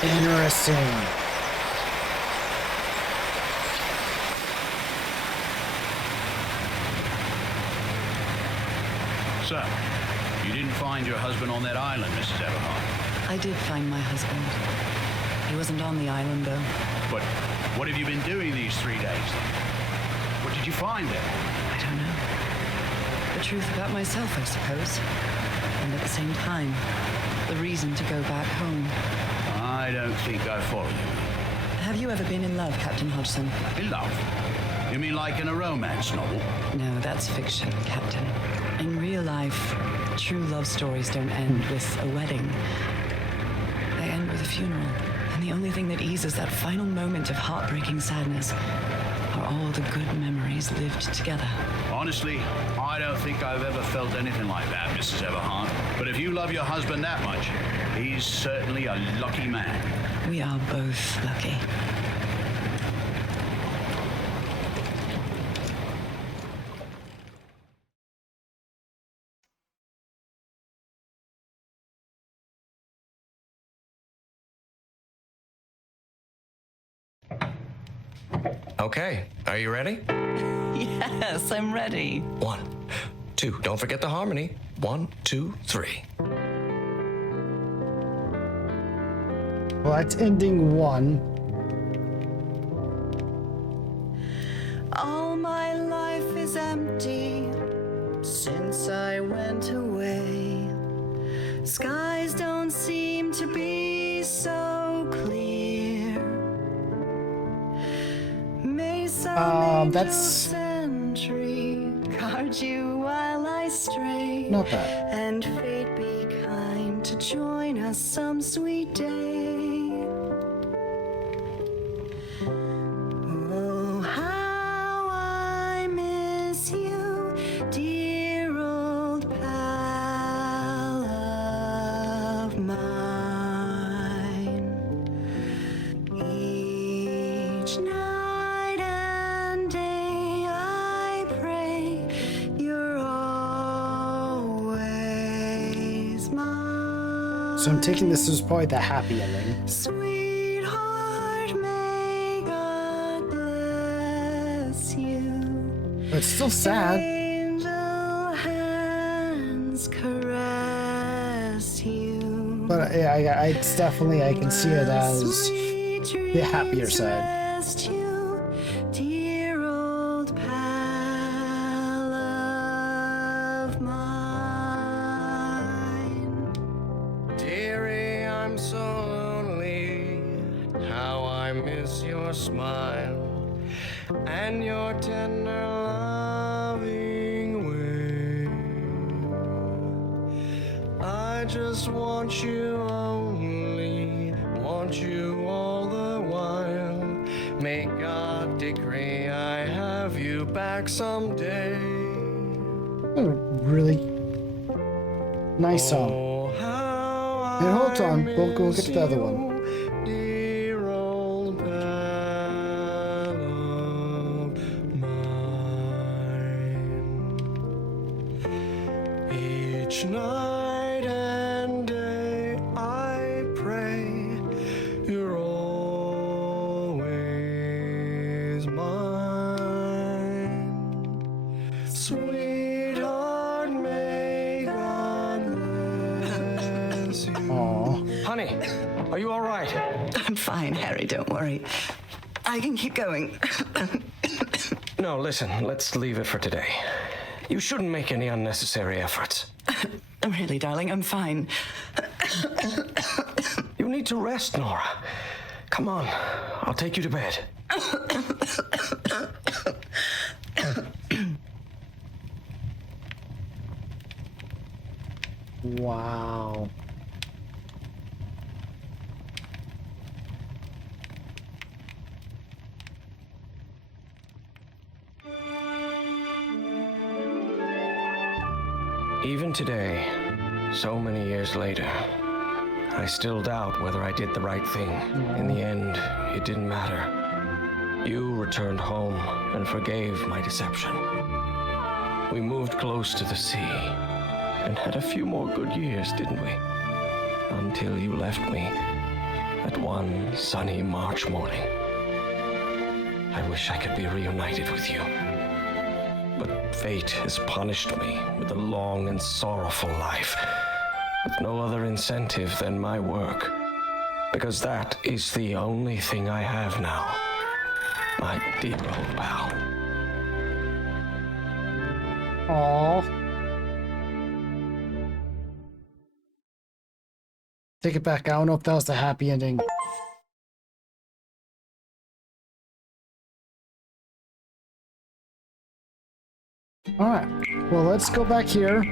interesting. So, you didn't find your husband on that island, Mrs. Everhart. I did find my husband. He wasn't on the island, though. But what have you been doing these 3 days then? What did you find there? I don't know. The truth about myself, I suppose. And at the same time, the reason to go back home. I don't think I follow you. Have you ever been in love, Captain Hodgson? In love? You mean like in a romance novel? No, that's fiction, Captain. In real life, true love stories don't end with a wedding. They end with a funeral. And the only thing that eases that final moment of heartbreaking sadness are all the good memories lived together. Honestly, I don't think I've ever felt anything like that, Mrs. Everhart. But if you love your husband that much, he's certainly a lucky man. We are both lucky. Okay, are you ready? Yes, I'm ready. 1, 2, don't forget the harmony. 1, 2, 3. Well, that's ending one. All my life is empty since I went away. Skies don't seem to be so clear. May some that's- sentry guard you while I stray. Not bad. And fate be kind to join us some sweet day. Oh, how I miss you, dear old pal of mine. Each night and day I pray you're always mine. So I'm taking this as probably the happy ending. Sweetheart, may God bless you. But it's still sad. Angel hands caress you. But I it's definitely, I can see it as the happier side. Rest you, dear old pal of mine. Dearie, I'm so lonely. How I miss your smile and your tender loving way. I just want you only, want you all the while. May God decree I have you back someday. Oh, really nice song. Oh, how And hold on, I we'll go get miss the other one. you, dear old pal of mine. Each night and day I pray you're always mine. Sweet Honey, are you all right? I'm fine, Harry, don't worry. I can keep going. No, listen, let's leave it for today. You shouldn't make any unnecessary efforts. Really, darling, I'm fine. You need to rest, Nora. Come on, I'll take you to bed. Wow. Even today, so many years later, I still doubt whether I did the right thing. In the end, it didn't matter. You returned home and forgave my deception. We moved close to the sea and had a few more good years, didn't we? Until you left me that one sunny March morning. I wish I could be reunited with you. But fate has punished me with a long and sorrowful life, with no other incentive than my work, because that is the only thing I have now, my dear old pal. Aww. Take it back. I don't know if that was the happy ending. Alright. Well, let's go back here.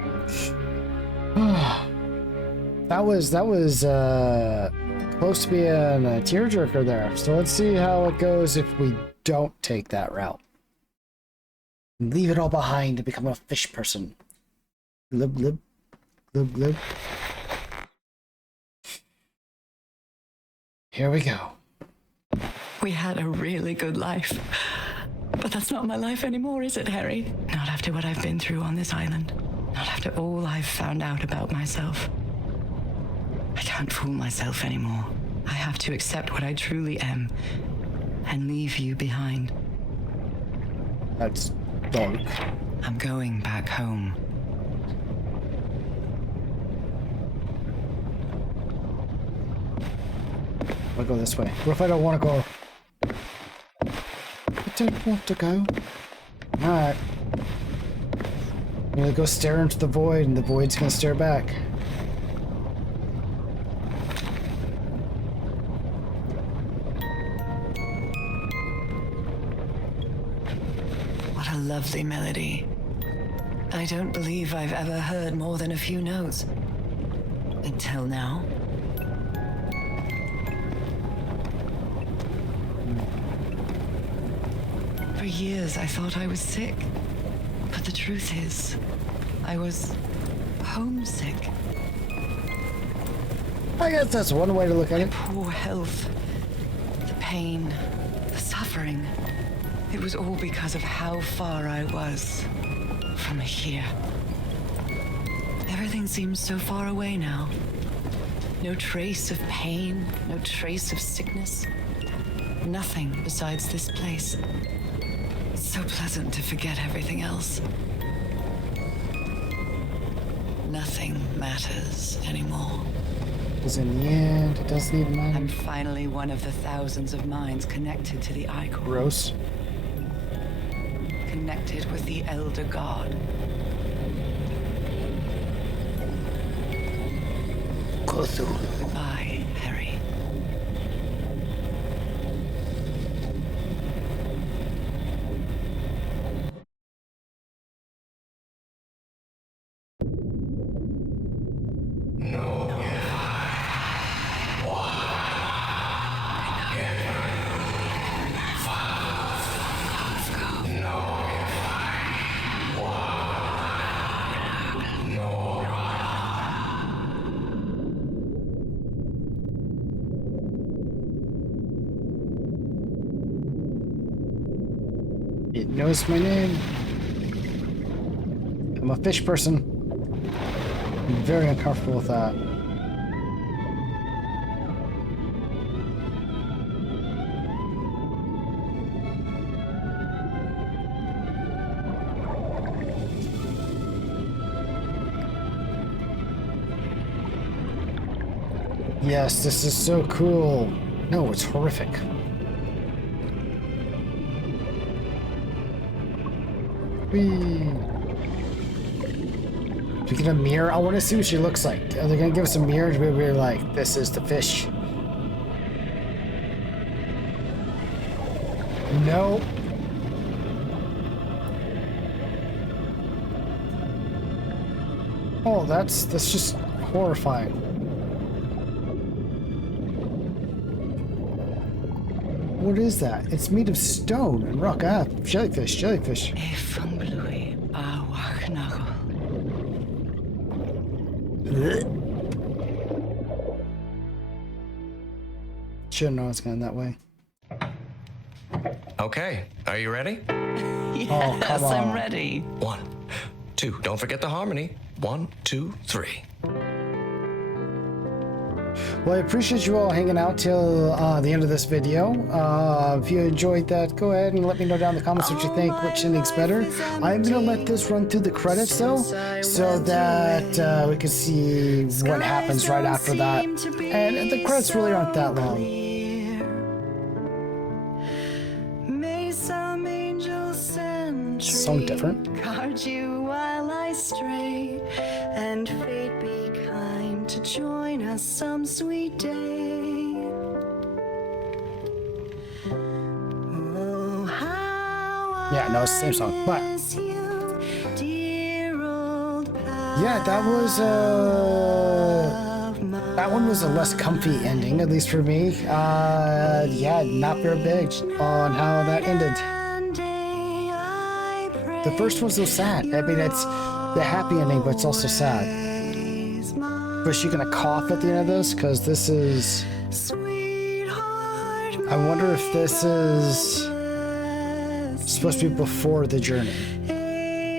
That was close to being a tearjerker there. So let's see how it goes if we don't take that route. Leave it all behind and become a fish person. Glib, glib. Glib, glib. Here we go. We had a really good life. But that's not my life anymore, is it, Harry? Not after what I've been through on this island. Not after all I've found out about myself. I can't fool myself anymore. I have to accept what I truly am and leave you behind. That's dark. I'm going back home. I'll go this way. What if I don't want to go? I don't want to go. Alright. I'm gonna go stare into the void, and the void's gonna stare back. What a lovely melody. I don't believe I've ever heard more than a few notes. Until now. For years, I thought I was sick. But the truth is, I was homesick. I guess that's one way to look at it. Poor health, the pain, the suffering. It was all because of how far I was from here. Everything seems so far away now. No trace of pain, no trace of sickness. Nothing besides this place. It's so pleasant to forget everything else. Nothing matters anymore. Because in the end, it doesn't even matter. I'm finally one of the thousands of minds connected to the Icor. Gross. Connected with the Elder God. Goodbye, Harry. It knows my name. I'm a fish person. I'm very uncomfortable with that. Yes, this is so cool. No, it's horrific. Whee. Do we get a mirror? I want to see what she looks like. Are they going to give us a mirror to be like, this is the fish? No. Oh, that's just horrifying. What is that? It's made of stone and rock. Ah, jellyfish, jellyfish. Shouldn't know it's going that way. Okay, are you ready? Yes, Oh, come on. I'm ready. 1, 2. Don't forget the harmony. 1, 2, 3. Well, I appreciate you all hanging out till the end of this video. If you enjoyed that, go ahead and let me know down in the comments what you think, which ending's better. I'm going to let this run through the credits, though, so that we can see what happens right after that. And the credits really aren't that long. Song different. Guard you while I stray, and fate be kind to join us some sweet day. Oh, how Yeah, no, it's the same song, but I miss you, dear old pal yeah, that one was a less comfy ending, at least for me. Yeah, not very big on how that ended. The first one's so sad. I mean, it's the happy ending, but it's also sad. Was she gonna cough at the end of this? Because this is... I wonder if this is supposed to be before the journey.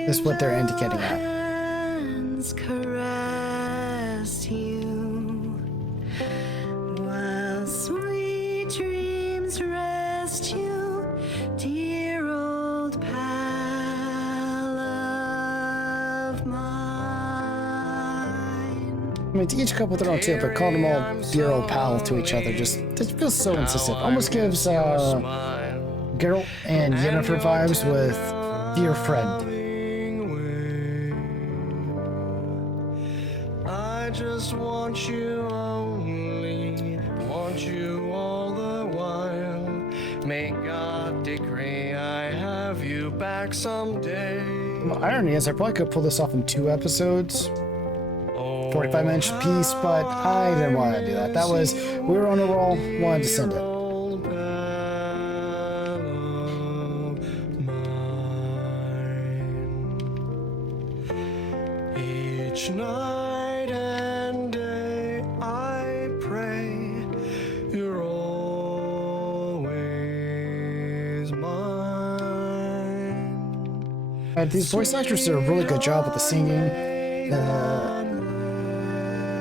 Is what they're indicating at. Caress you, while sweet dreams rest you, dear old pal of mine. I mean, to each couple their own too, but calling them all dear old pal to each other just it feels so insistent. Almost gives Geralt and Yennefer vibes with dear friend. I just want you only, want you all the while. May God decree I have you back someday. The irony is, I probably could pull this off in 2 episodes, 45-minute piece, but I didn't want to do that. That was, we were on a roll, wanted to send it. Old pal of mine. Each night and day I pray you're always mine. And these voice actors do a really good job with the singing.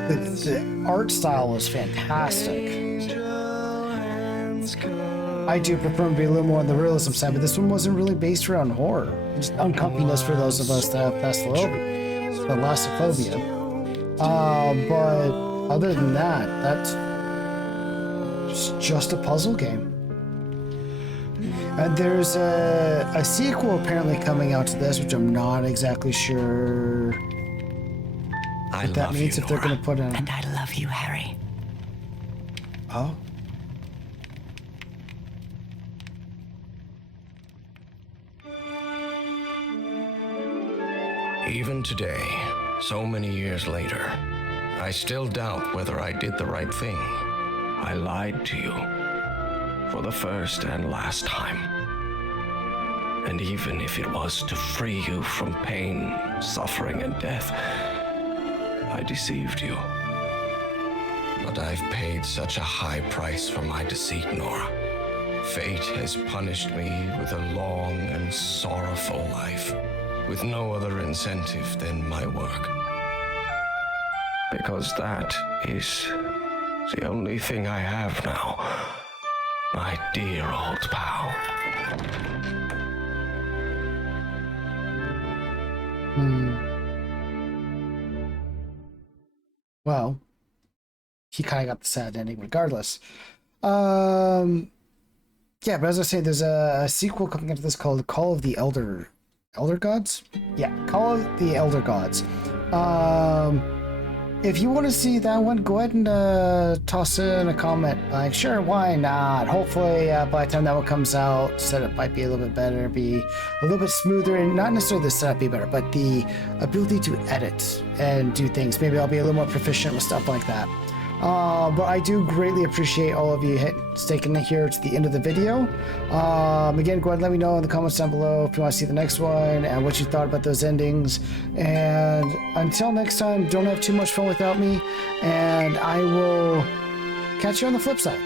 The art style was fantastic. I do prefer to be a little more on the realism side, but this one wasn't really based around horror. Just uncomfiness for those of us that have thalassophobia. But other than that, that's just a puzzle game. And there's a sequel apparently coming out to this, which I'm not exactly sure what that means, if they're going to put in. And I love you, Harry. Oh. Even today, so many years later, I still doubt whether I did the right thing. I lied to you for the first and last time. And even if it was to free you from pain, suffering, and death, I deceived you. But I've paid such a high price for my deceit, Nora. Fate has punished me with a long and sorrowful life, with no other incentive than my work. Because that is the only thing I have now, my dear old pal. Well, he kind of got the sad ending regardless. Yeah, but as I say, there's a sequel coming into this called Call of the Elder Gods? Yeah, Call of the Elder Gods. If you want to see that one, go ahead and toss in a comment. Like, sure, why not? Hopefully, by the time that one comes out, setup might be a little bit better, be a little bit smoother, and not necessarily the setup be better, but the ability to edit and do things. Maybe I'll be a little more proficient with stuff like that. But I do greatly appreciate all of you sticking here to the end of the video. Again, go ahead and let me know in the comments down below if you want to see the next one and what you thought about those endings. And until next time, don't have too much fun without me, and I will catch you on the flip side.